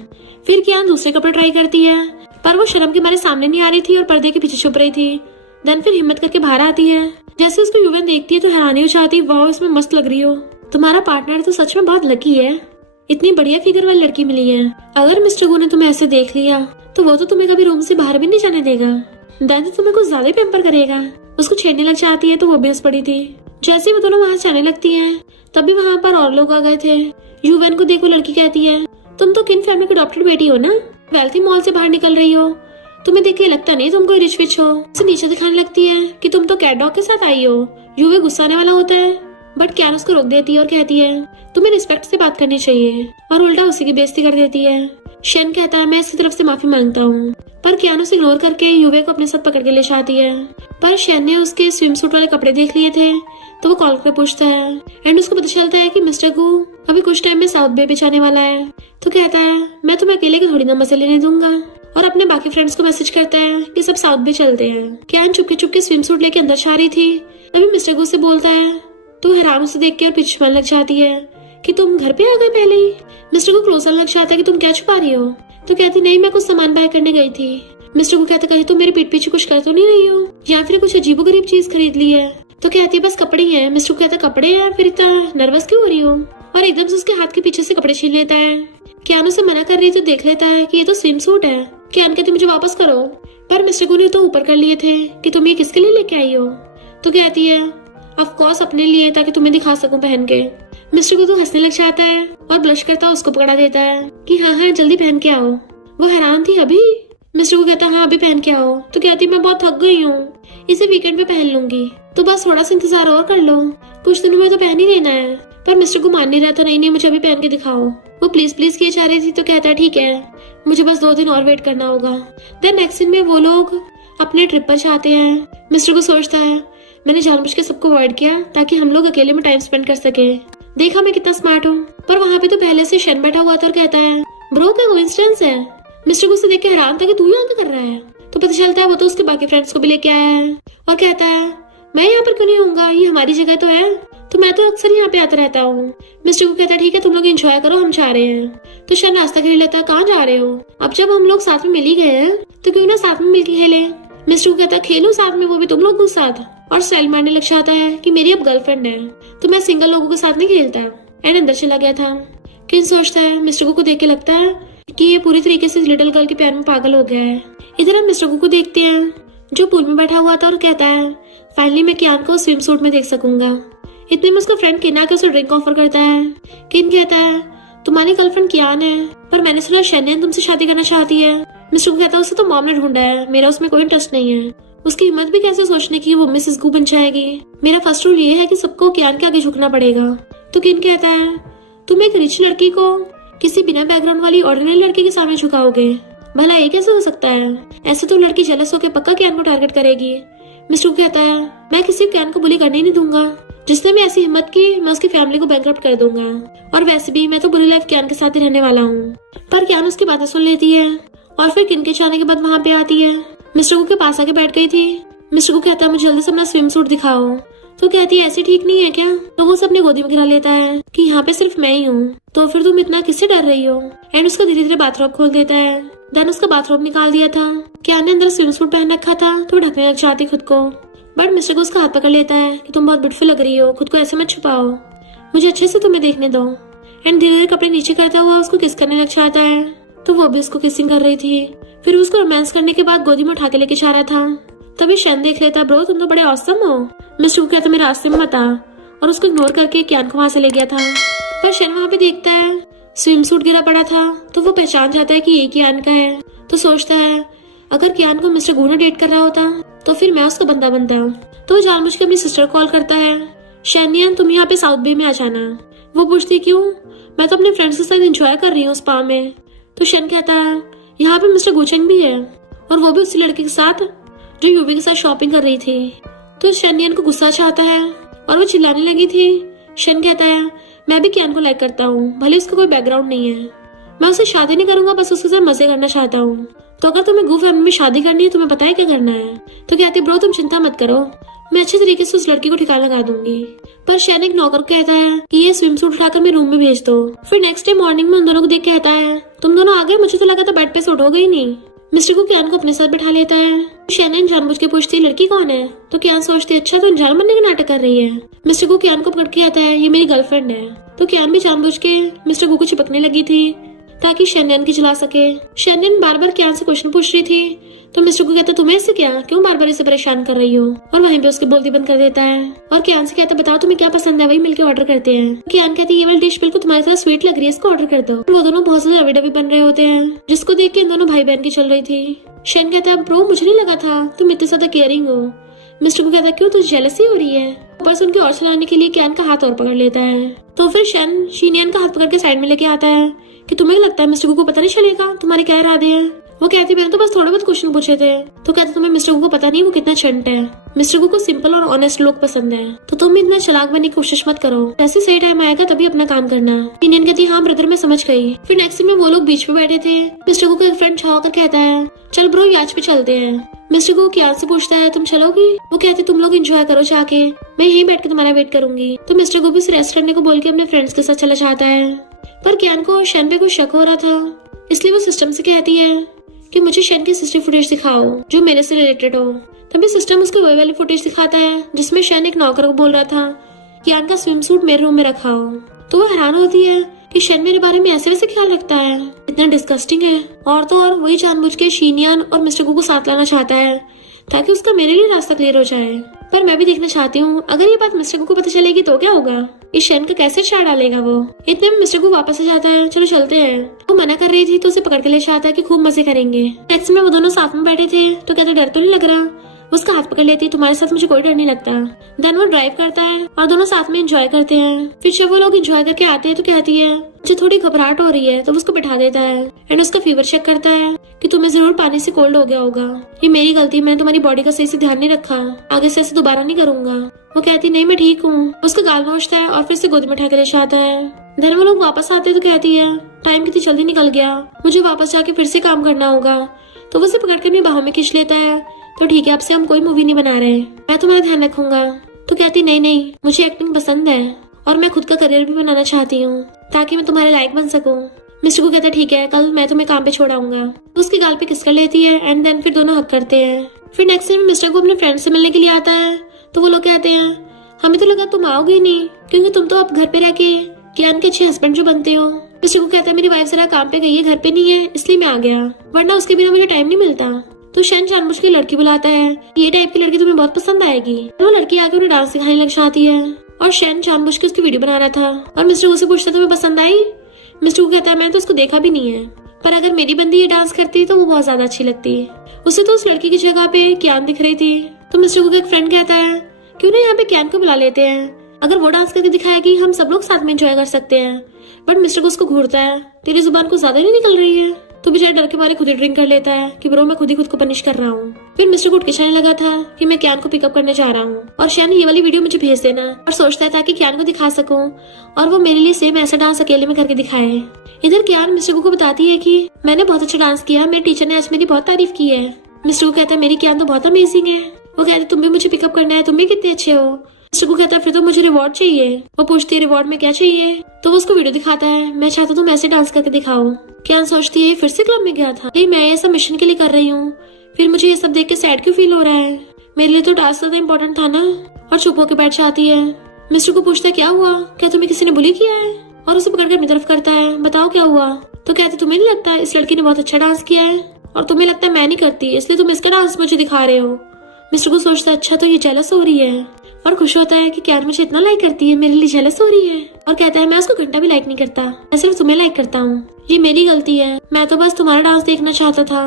फिर कियान दूसरे कपड़े ट्राई करती है पर वो शर्म के मारे सामने नहीं आ रही थी और पर्दे के पीछे छुप रही थी। देन फिर हिम्मत करके बाहर आती है। जैसे उसको यूवन देखती है तो हैरानी हो जाती है, वाह इसमें मस्त लग रही हो, तुम्हारा पार्टनर तो सच में बहुत लकी है, इतनी बढ़िया फिगर वाली लड़की मिली है। अगर मिस्टर गू ने तुम्हें ऐसे देख लिया तो वो तो तुम्हें कभी रूम से बाहर भी नहीं जाने देगा, देन तो तुम्हें कुछ ज्यादा ही पैम्पर करेगा। उसको छेड़ने लग जाती है तो वो भी हंस पड़ी थी। जैसे ही वो दोनों वहाँ जाने लगती है तभी वहाँ पर और लोग आ गए थे। यूवन को देखो लड़की कहती है तुम तो किन फैमिली की अडॉप्टेड बेटी हो ना, वेल्थी मॉल से बाहर निकल रही हो, तुम्हें देख के लगता नहीं तुम कोई रिच विच हो। उसे नीचे दिखाने लगती है कि तुम तो कैट डॉग के साथ आई हो। यूवे गुस्सा आने वाला होता है बट कैन उसको रोक देती है और कहती है तुम्हें रिस्पेक्ट से बात करनी चाहिए, और उल्टा उसी की बेइज्जती कर देती है। शेन कहता है मैं इसकी तरफ से माफी मांगता हूँ, पर कियान उसे इग्नोर करके यूवे को अपने साथ पकड़ के ले जाती है। पर शेन ने उसके स्विम सूट वाले कपड़े देख लिए थे तो वो कॉल कर पूछता है एंड उसको पता चलता है कि मिस्टर गू अभी कुछ टाइम में साउथ बे पे जाने वाला है। तो कहता है मैं तुम्हें अकेले के थोड़ी ना मजे लेने दूंगा, और अपने बाकी फ्रेंड्स को मैसेज करता है कि सब साउथ में चलते हैं। कियान चुपके चुपके स्विम सूट लेके अंदर जा रही थी, तभी मिस्टर गू से बोलता है। तो हैरान उसे देख के और पीछे लग जाती है कि तुम घर पे आ गए पहले ही। मिस्टर को क्लोजर लग जाता है कि तुम क्या छुपा रही हो। तो कहती नहीं, मैं कुछ सामान बाय करने गई थी। मिस्टर को कहता कहीं तुम मेरे पीठ पीछे कुछ कर तो नहीं रही हो, या फिर कुछ अजीबोगरीब चीज खरीद ली है। तो कहती है बस कपड़े ही हैं। मिस्टर को कहता कपड़े हैं, फिर इतना नर्वस क्यों हो रही हो। और एकदम से उसके हाथ के पीछे से कपड़े छीन लेता है। कियान उसे मना कर रही है तो देख लेता है कि ये तो स्विम सूट है। कियान कहती मुझे वापस करो, पर मिस्टर गू ने तो ऊपर कर लिए थे कि तुम ये किसके लिए लेके आई हो। तो कहती है ऑफ कोर्स अपने लिए, ताकि तुम्हें दिखा सकूं पहन के। मिस्टर को तो हंसने लग जाता है और ब्लश करता उसको पकड़ा देता है कि हाँ हाँ जल्दी पहन के आओ। वो हैरान थी अभी। मिस्टर को कहता हाँ अभी पहन के आओ। तो कहती मैं बहुत थक गई हूँ, इसे वीकेंड पे पहन लूंगी, तो बस थोड़ा सा इंतजार और कर लो, कुछ दिनों में तो पहन ही लेना है। पर मिस्टर को मान नहीं रहा था, नहीं मुझे अभी पहन के दिखाओ। वो प्लीज प्लीज किए जा रही थी। तो कहता है ठीक है, मुझे बस 2 दिन और वेट करना होगा। देन नेक्स्ट दिन में वो लोग अपने ट्रिप पर जाते हैं। मिस्टर को सोचता है मैंने जानबूझ के सबको अवॉइड किया ताकि हम लोग अकेले में टाइम स्पेंड कर सके। देखा मैं कितना स्मार्ट हूँ। पर वहाँ पे तो पहले से शन बैठा हुआ था और कहता है ब्रो क्या कोइंसिडेंस है। मिस्टर को उसे देख के हैरान था कि तू यहाँ क्या कर रहा है। तो पता चलता है वो तो उसके बाकी फ्रेंड्स को भी लेके आया है और कहता है मैं यहाँ पर क्यों नहीं होऊंगा, ये हमारी जगह तो है, तो मैं तो अक्सर यहाँ पे आता रहता हूँ। मिस्टर को कहता है ठीक है तुम लोग एंजॉय करो, हम जा रहे हैं। तो शन रास्ता खेल लेता है, कहाँ जा रहे हो। अब जब हम लोग साथ में मिल ही गए हैं तो क्यों ना साथ में मिलकर खेले। मिस्टर को कहता है खेलो साथ में, वो भी तुम लोगों के साथ। और स्टाइल मारने लग जाता है कि मेरी अब गर्लफ्रेंड है, तो मैं सिंगल लोगों के साथ नहीं खेलता। एंड अंदर चला गया था। किन सोचता है मिस्टर को देख के लगता है कि ये पूरी तरीके से लिटिल गर्ल के प्यार में पागल हो गया है। इधर हम मिस्टर को देखते हैं जो पूल में बैठा हुआ था और कहता है फाइनली मैं कियान को स्विम सूट में देख सकूंगा। इतने में उसका फ्रेंड किन आके उसे ड्रिंक ऑफर करता है। किन कहता है तुम्हारी गर्लफ्रेंड कियान है, पर मैंने सुना शैनियन तुमसे शादी करना चाहती है। मिस्टर को कहता है उसे तो मॉम ने ढूंढा है, मेरा उसमें कोई इंटरेस्ट नहीं है। उसकी हिम्मत भी कैसे सोचने की वो मिसेस गू बन जाएगी। मेरा फर्स्ट रूल ये है कि सबको कियान के आगे झुकना पड़ेगा। तो किन कहता है तुम एक रिच लड़की को किसी बिना बैकग्राउंड वाली ऑर्डिनरी लड़की के सामने झुकाओगे, भला ये कैसे हो सकता है। ऐसे तो लड़की जेलस होकर पक्का कियान को टारगेट करेगी। मिस्टर को कहता है मैं किसी कियान को बुली करने नहीं दूंगा, जिसने भी ऐसी हिम्मत की मैं उसकी फैमिली को बैंकरप्ट कर दूंगा, और वैसे भी मैं तो बुरी लाइफ कियान के साथ ही रहने वाला हूँ। पर कियान उसकी बातें सुन लेती है और फिर किन के जाने के बाद वहाँ पे आती है। मिस्टर को के पास आके बैठ गई थी। मिस्टर को कहता है मुझे जल्दी से अपना स्विम सूट दिखाओ। तो कहती है ऐसे ठीक नहीं है क्या। तो वो उसे अपने गोदी में गिरा लेता है कि यहाँ पे सिर्फ मैं ही हूँ, तो फिर तुम इतना किससे डर रही हो। एंड उसका धीरे धीरे बाथरूम खोल देता है। देन उसका बाथरूम निकाल दिया था। कियान ने अंदर स्विम सूट पहन रखा था तो ढकने लग जाती खुद को। बट मिस्टर को उसका हाथ पकड़ लेता है कि तुम बहुत ब्यूटीफुल लग रही हो, खुद को ऐसे मत छुपाओ, मुझे अच्छे से तुम्हें देखने दो। एंड धीरे धीरे कपड़े नीचे करता हुआ उसको किस करने लग जाता है। तो वो भी उसको किसिंग कर रही थी। फिर उसको रोमांस करने के बाद गोदी में उठा के लेके जा रहा था। तभी शन देख लेता ब्रो तुम तो बड़े औसम हो। मिस्टर को कहता मेरे रास्ते में मत आ, और उसको इग्नोर करके कियान को वहां से ले गया था। पर शन वहां पे देखता है स्विम सूट गिरा पड़ा था, तो वो पहचान जाता है कि ये कियान का है। तो सोचता है अगर कियान को मिस्टर गू ने डेट कर रहा होता तो फिर मैं उसका बंदा बनता। तो वो जानबूझ के अपनी सिस्टर कॉल करता है, शैनियन तुम यहाँ पे साउथ बे में आ जाना। वो पूछती क्यों, मैं तो अपने फ्रेंड्स के साथ एंजॉय कर रही हूँ स्पा में। तो शन कहता है यहाँ पे मिस्टर गुचेंग भी है, और वो भी उसी लड़के के साथ जो यूवी के साथ शॉपिंग कर रही थी। तो शनियन को गुस्सा चाहता है और वो चिल्लाने लगी थी। शन कहता है मैं भी कियान को लाइक करता हूँ, भले उसका कोई बैकग्राउंड नहीं है, मैं उससे शादी नहीं करूंगा, बस उसके साथ मजे करना चाहता हूँ। तो अगर तुम्हें गू फैमिली में शादी करनी है तुम्हें पता है क्या करना है। तो कहती ब्रो तुम चिंता मत करो, मैं अच्छे तरीके से उस लड़की को ठिकाना लगा दूंगी। पर शैन एक नौकर को कहता है कि ये स्विम सूट उठाकर मेरे रूम में भेज दो। फिर नेक्स्ट डे मॉर्निंग में उन दोनों को देख कहता है तुम दोनों आ गए, मुझे तो लगा था बेड पे से उठोगे ही नहीं। मिस्टर को कियान को अपने साथ बैठा लेता है। शैनन जानबूझ के पूछती है लड़की कौन है। तो कियान सोचती है अच्छा तो अनजान बनने का नाटक कर रही है। मिस्टर को कियान को पकड़ के आता है ये मेरी गर्लफ्रेंड है। तो कियान भी जानबूझ के मिस्टर को चिपकने लगी थी ताकि शैनन की जला सके। शैनन बार बार कियान से क्वेश्चन पूछ रही थी। तो मिस्टर को कहता तुम्हें इससे क्या, क्यों बार बार इसे परेशान कर रही हो, और वहीं पे उसके बोलती बंद कर देता है। और कियान से कहता बताओ तुम्हें क्या पसंद है, वही मिलकर ऑर्डर करते हैं। कियान कहती है ये वाली डिश बिल्कुल तुम्हारे साथ स्वीट लग रही है, इसको ऑर्डर कर दो। वो दोनों बहुत ज्यादा अभी बन रहे होते हैं, जिसको देख के इन दोनों भाई बहन की चल रही थी। शैन कहता है ब्रो मुझे नहीं लगा था तुम इतने ज्यादा केयरिंग हो। मिस्टर को कहता है क्यों तुझे जेलसी हो रही है। ऊपर से उनकी और चलाने के लिए कियान का हाथ और पकड़ लेता है। तो फिर शैन शीनियन का हाथ पकड़ के साइड में लेके आता है कि तुम्हें लगता है मिस्टर को पता नहीं चलेगा तुम्हारे क्या इरादे हैं। वो कहती मैंने तो बस थोड़े बहुत क्वेश्चन पूछे थे। तो कहते तुम्हें मिस्टर को पता नहीं वो कितना चंट है। मिस्टर को सिंपल और ऑनेस्ट लोग पसंद है, तो तुम इतना चालाक बनने की कोशिश मत करो। जैसे सही टाइम आएगा तभी अपना काम करना। इंडियन कहती हाँ ब्रदर मैं समझ गई। फिर नेक्स्ट सीन में वो लोग बीच पे बैठे थे। मिस्टर को एक फ्रेंड छा कर कहता है चल ब्रो याच पे चलते हैं। मिस्टर को कियान से पूछता है तुम चलोगी? वो कहती तुम लोग एंजॉय करो जाके, मैं यहीं बैठ के तुम्हारा वेट करूंगी। तो मिस्टर को भी रेस्ट करने को बोल के अपने फ्रेंड्स के साथ चला जाता है। पर कियान को शन पे कुछ शक हो रहा था, इसलिए वो सिस्टम से कहती है कि मुझे शन की सिस्टर फुटेज दिखाओ जो मेरे से रिलेटेड हो। तभी सिस्टम उसको वही वाली फुटेज दिखाता है जिसमें शन एक नौकर को बोल रहा था कियान का स्विम सूट मेरे रूम में रखा हो। तो वो हैरान होती है कि शन मेरे बारे में ऐसे वैसे ख्याल रखता है, इतना डिस्गस्टिंग है। और तो और वही जानबूझ के शीनियान और मिस्टर को साथ लाना चाहता है ताकि उसका मेरे लिए रास्ता क्लियर हो जाए। पर मैं भी देखना चाहती हूँ अगर ये बात मिस्टर को पता चलेगी तो क्या होगा, इस शन का कैसे चार डालेगा वो। इतने में मिस्टर को वापस आ जाता है, चलो चलते हैं। वो मना कर रही थी तो उसे पकड़ के ले जाता है कि खूब मजे करेंगे। नेक्स्ट में वो दोनों साथ में बैठे थे तो कहते डर तो नहीं लग रहा। वो उसका हाथ पकड़ लेती तुम्हारे साथ मुझे कोई डर नहीं लगता। देन वो ड्राइव करता है और दोनों साथ में एंजॉय करते हैं। फिर जब वो लोग एंजॉय करके आते हैं तो कहती है मुझे थोड़ी घबराहट हो रही है, तो वो उसको बैठा देता है एंड उसका फीवर चेक करता है कि तुम्हें जरूर पानी से कोल्ड हो गया होगा। ये मेरी गलती, मैंने तुम्हारी बॉडी का सही से ध्यान नहीं रखा, आगे से ऐसे दोबारा नहीं करूंगा। वो कहती नहीं मैं ठीक हूँ। उसका गाल नोचता है और फिर से गोद में उठा के ले जाता है। देन वो लोग वापस आते हैं तो कहती है टाइम कितनी जल्दी निकल गया, मुझे वापस जाके फिर से काम करना होगा। तो वो उसे पकड़ कर अपनी बाहों में खींच लेता है। तो ठीक है, अब से हम कोई मूवी नहीं बना रहे, मैं तुम्हारा ध्यान रखूंगा। तो कहती नहीं मुझे एक्टिंग पसंद है और मैं खुद का करियर भी बनाना चाहती हूँ ताकि मैं तुम्हारे लायक बन सकूं। मिस्टर को कहता है ठीक है, कल मैं तुम्हें काम पे छोड़ाऊंगा। तो उसके गाल पे किस कर लेती है एंड देन फिर दोनों हक करते हैं। फिर नेक्स्ट टाइम मिस्टर को अपने फ्रेंड से मिलने के लिए आता है तो वो लोग कहते हैं हमें तो लगा तुम आओगे नहीं क्योंकि तुम तो अब घर पे रह के कियान के अच्छे हस्बैंड जो बनते हो। मिस्टर को कहता है मेरी वाइफ जरा काम पे गई है, घर पे नहीं है, इसलिए मैं आ गया, वरना उसके बिना मुझे टाइम नहीं मिलता। तो शन जानबूझ के लड़की बुलाता है, ये टाइप की लड़की तुम्हें बहुत पसंद आएगी। वो लड़की आके उन्हें डांस सिखाने लग जाती है और शन जानबूझ के उसकी वीडियो बना रहा था। और मिस्टर को पूछता तुम्हें पसंद आई? मिस्टर को कहता है मैंने तो उसको देखा भी नहीं है, पर अगर मेरी बंदी ये डांस करती तो वो बहुत ज्यादा अच्छी लगती। उसे तो उस लड़की की जगह पे कियान दिख रही थी। तो मिस्टर को एक फ्रेंड कहता है क्यों ना यहाँ पे कियान को बुला लेते हैं, अगर वो डांस करके दिखाएगी हम सब लोग साथ में एंजॉय कर सकते हैं। बट मिस्टर को उसको घूरता है, तेरी जुबान को ज्यादा नहीं निकल रही है। तो बेचारा डर के मारे खुद ही ड्रिंक कर लेता है कि ब्रो मैं खुद ही खुद को पनिश कर रहा हूँ। फिर मिस्टर को उठ के कहने लगा था कि मैं कियान को पिकअप करने जा रहा हूँ और शैन ये वाली वीडियो मुझे भेज देना, और सोचता है ताकि कियान को दिखा सकूं और वो मेरे लिए सेम ऐसा डांस अकेले में करके दिखाए। इधर कियान मिस्टर को बताती है कि मैंने बहुत अच्छा डांस किया, मेरे टीचर ने आज मेरी बहुत तारीफ की है। मिस्टर को कहता है मेरी कियान तो बहुत अमेजिंग है। वो कहते तुम भी मुझे पिकअप करना है, तुम भी कितने अच्छे हो। मिस्टर को कहता है फिर तो मुझे रिवॉर्ड चाहिए। वो पूछती है रिवॉर्ड में क्या चाहिए। तो वो उसको वीडियो दिखाता है, मैं चाहता तुम ऐसे डांस करके दिखाओ। कियान सोचती है फिर से क्लब में गया था, नहीं मैं ये सब मिशन के लिए कर रही हूँ, फिर मुझे ये सब देख के सैड क्यों फील हो रहा है, मेरे लिए तो टास्क ज्यादा इम्पोर्टेंट था ना। और चुप होकर बैठ जाती है। मिस्टर को पूछता है क्या हुआ, क्या तुम्हें किसी ने बुली किया है? और उसे पकड़कर अपनी तरफ करता है, बताओ क्या हुआ। तो कहते तुम्हें नहीं लगता इस लड़की ने बहुत अच्छा डांस किया है और तुम्हें लगता है मैं नहीं करती इसलिए तुम इसका डांस मुझे दिखा रहे हो। मिस्टर को सोचता है अच्छा तो ये जेलस हो रही है और खुश होता है कि कियान मुझे इतना लाइक करती है, मेरे लिए जेलस हो रही है। और कहता है मैं उसको घंटा भी लाइक नहीं करता, मैं सिर्फ तुम्हें लाइक करता हूँ, ये मेरी गलती है, मैं तो बस तुम्हारा डांस देखना चाहता था,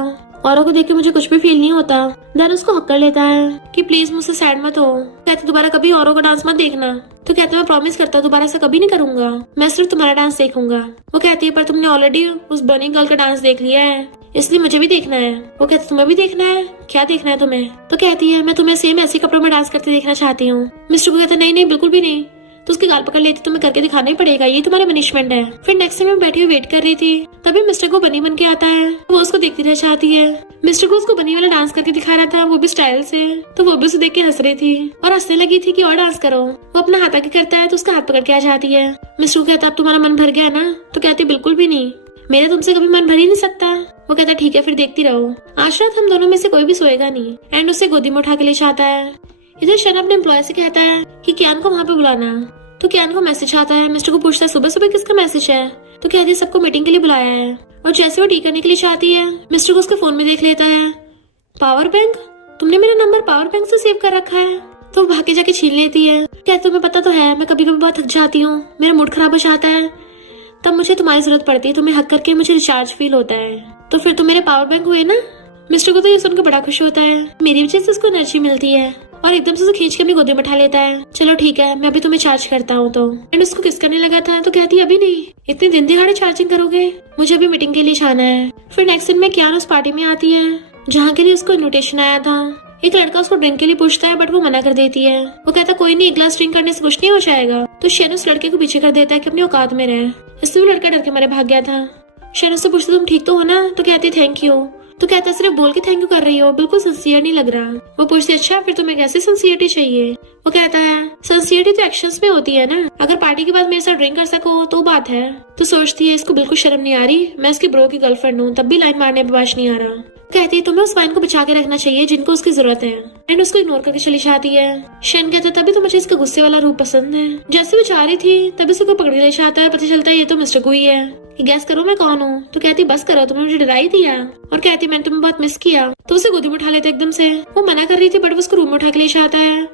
औरों को देख के मुझे कुछ भी फील नहीं होता। देन उसको हक कर लेता है कि प्लीज मुझसे सैड मत हो। कहते दोबारा कभी औरों का डांस मत देखना। तो कहते मैं प्रॉमिस करता हूँ दोबारा ऐसा कभी नहीं करूंगा, मैं सिर्फ तुम्हारा डांस देखूंगा। वो कहती है पर तुमने ऑलरेडी उस बर्निंग गर्ल का डांस देख लिया है, इसलिए मुझे भी देखना है। वो कहते तुम्हें भी देखना है, क्या देखना है तुम्हें? तो कहती है मैं तुम्हें सेम ऐसे कपड़ों में डांस करते देखना चाहती हूँ। मिस्टर को कहता नहीं नहीं बिल्कुल भी नहीं। तो उसके गाल पकड़ लेती तुम्हें करके दिखाना ही पड़ेगा, ये तुम्हारा पनिशमेंट है। फिर नेक्स्ट टाइम मैं बैठी हुई वेट कर रही थी, तभी मिस्टर को बनी बन के आता है। वो उसको देखती रह जाती है। मिस्टर को उसको बनी वाला डांस करके दिखा रहा था, वो भी स्टाइल से। तो वो भी उसे देख के हंस रही थी और हंसने लगी थी कि और डांस करो। वो अपना हाथ आगे करता है तो उसका हाथ पकड़ के आ जाती है। मिस्टर को कहता अब तुम्हारा मन भर गया ना? तो कहती बिल्कुल भी नहीं, मेरा तुमसे कभी मन भर ही नहीं सकता। वो कहता ठीक है फिर देखती रहो, आज रात हम दोनों में से कोई भी सोएगा नहीं। एंड उसे गोदी में उठा के ले जाता है। इधर शन अपने एम्प्लॉय से कहता है कि कियान को वहाँ पे बुलाना। तो कियान को मैसेज आता है। मिस्टर को पूछता है सुबह सुबह किसका मैसेज है? तो कहती है सबको मीटिंग के लिए बुलाया है। और जैसे वो टी करने के लिए चाहती है, मिस्टर को उसके फोन में देख लेता है पावर बैंक, तुमने मेरा नंबर पावर बैंक से सेव कर रखा है। तो वो भाग के जाके छीन लेती है। कहती तुम्हें पता तो है मैं कभी कभी बहुत थक जाती हूँ, मेरा मूड खराब हो जाता है, तब मुझे तुम्हारी जरूरत पड़ती है, तुम्हें हक करके मुझे रिचार्ज फील होता है, तो फिर तुम मेरे पावर बैंक हुए ना। मिस्टर को तो ये सुनकर बड़ा खुश होता है, मेरी वजह से उसको एनर्जी मिलती है और एकदम से उसे खींच के अपनी गोदी में उठा लेता है। चलो ठीक है, मैं अभी तुम्हें चार्ज करता हूँ। तो एंड उसको किस करने लगा था तो कहती है अभी नहीं, इतने दिन दिहाड़े चार्जिंग करोगे, मुझे अभी मीटिंग के लिए जाना है। फिर नेक्स्ट दिन में कियान उस पार्टी में आती है जहाँ के लिए उसको इन्विटेशन आया था। एक लड़का उसको ड्रिंक के लिए पूछता है बट वो मना कर देती है। वो कहता कोई नहीं, एक ग्लास ड्रिंक करने से कुछ नहीं हो जाएगा। तो शेन उस लड़के को पीछे कर देता है कि अपनी औकात में रहे। इससे भी लड़का डर के मारे भाग गया था। शेन उससे पूछता तुम ठीक तो हो ना? तो कहती थैंक यू। तो कहता सिर्फ बोल के थैंक यू कर रही हो, बिल्कुल सिंसियर नहीं लग रहा। वो पूछती अच्छा फिर तुम्हें कैसे सिंसियरिटी चाहिए? वो कहता है सिंसियरिटी तो एक्शंस में होती है ना, अगर पार्टी के बाद मेरे साथ ड्रिंक कर सको तो बात है। तो सोचती है इसको बिल्कुल शर्म नहीं आ रही, मैं उसकी ब्रो की गर्लफ्रेंड हूँ, तब भी लाइन मारने पे बाश नहीं आ रहा। कहती है तुम्हें उस वाइन को बचा के रखना चाहिए जिनको उसकी जरूरत है। एंड उसको इग्नोर करके चली जाती है। शेन कहता तभी तो मुझे इसका गुस्से वाला रूप पसंद है। जैसे वो जा रही थी तभी उसे कोई पकड़ के ले जाता है। पता चलता है ये तो मिस्टर गुई है। गैस करो मैं कौन हूँ? तो कहती बस करो, तुमने मुझे डरा ही दिया। और कहती मैंने तुम्हें बहुत मिस किया। तो उसे गोदी में उठा लेते एकदम से। वो मना कर रही थी बट वो उसको रूम में उठा के ले जाता है,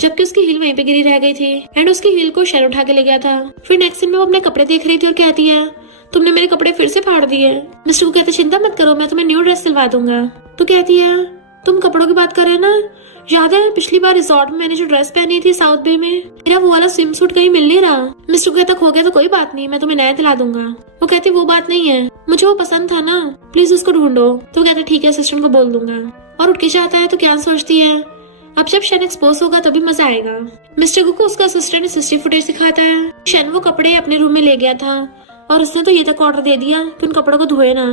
जबकि उसकी हील वहीं पे गिरी रह गई थी। एंड उसकी हील को शेन उठा के ले गया था। फिर नेक्स्ट सीन में वो अपने कपड़े देख रही थी और कहती है तुमने मेरे कपड़े फिर से फाड़ दिए। मिस्टर को कहते चिंता मत करो, मैं तुम्हें न्यू ड्रेस सिलवा दूंगा। तो कहती है तुम कपड़ों की बात कर रहे हैं ना, याद है पिछली बार रिजॉर्ट में मैंने जो ड्रेस पहनी थी साउथ बे में, मेरा वो वाला स्विम सूट कहीं मिल नहीं रहा। मिस्टर को कहता खो गया तो कोई बात नहीं, मैं तुम्हें नया दिला दूंगा। वो कहती वो बात नहीं है, मुझे वो पसंद था ना, प्लीज उसको ढूंढो। तो कहता ठीक है, असिस्टेंट को बोल दूंगा। और उठ के जाता है। तो क्या सोचती है अब जब शेन एक्सपोज होगा तभी मजा आएगा। मिस्टर को उसका असिस्टेंट सीसीटीवी फुटेज दिखाता है। शेन वो कपड़े अपने रूम में ले गया था और उसने तो ये तक ऑर्डर दे दिया कि उन कपड़ों को धोए ना।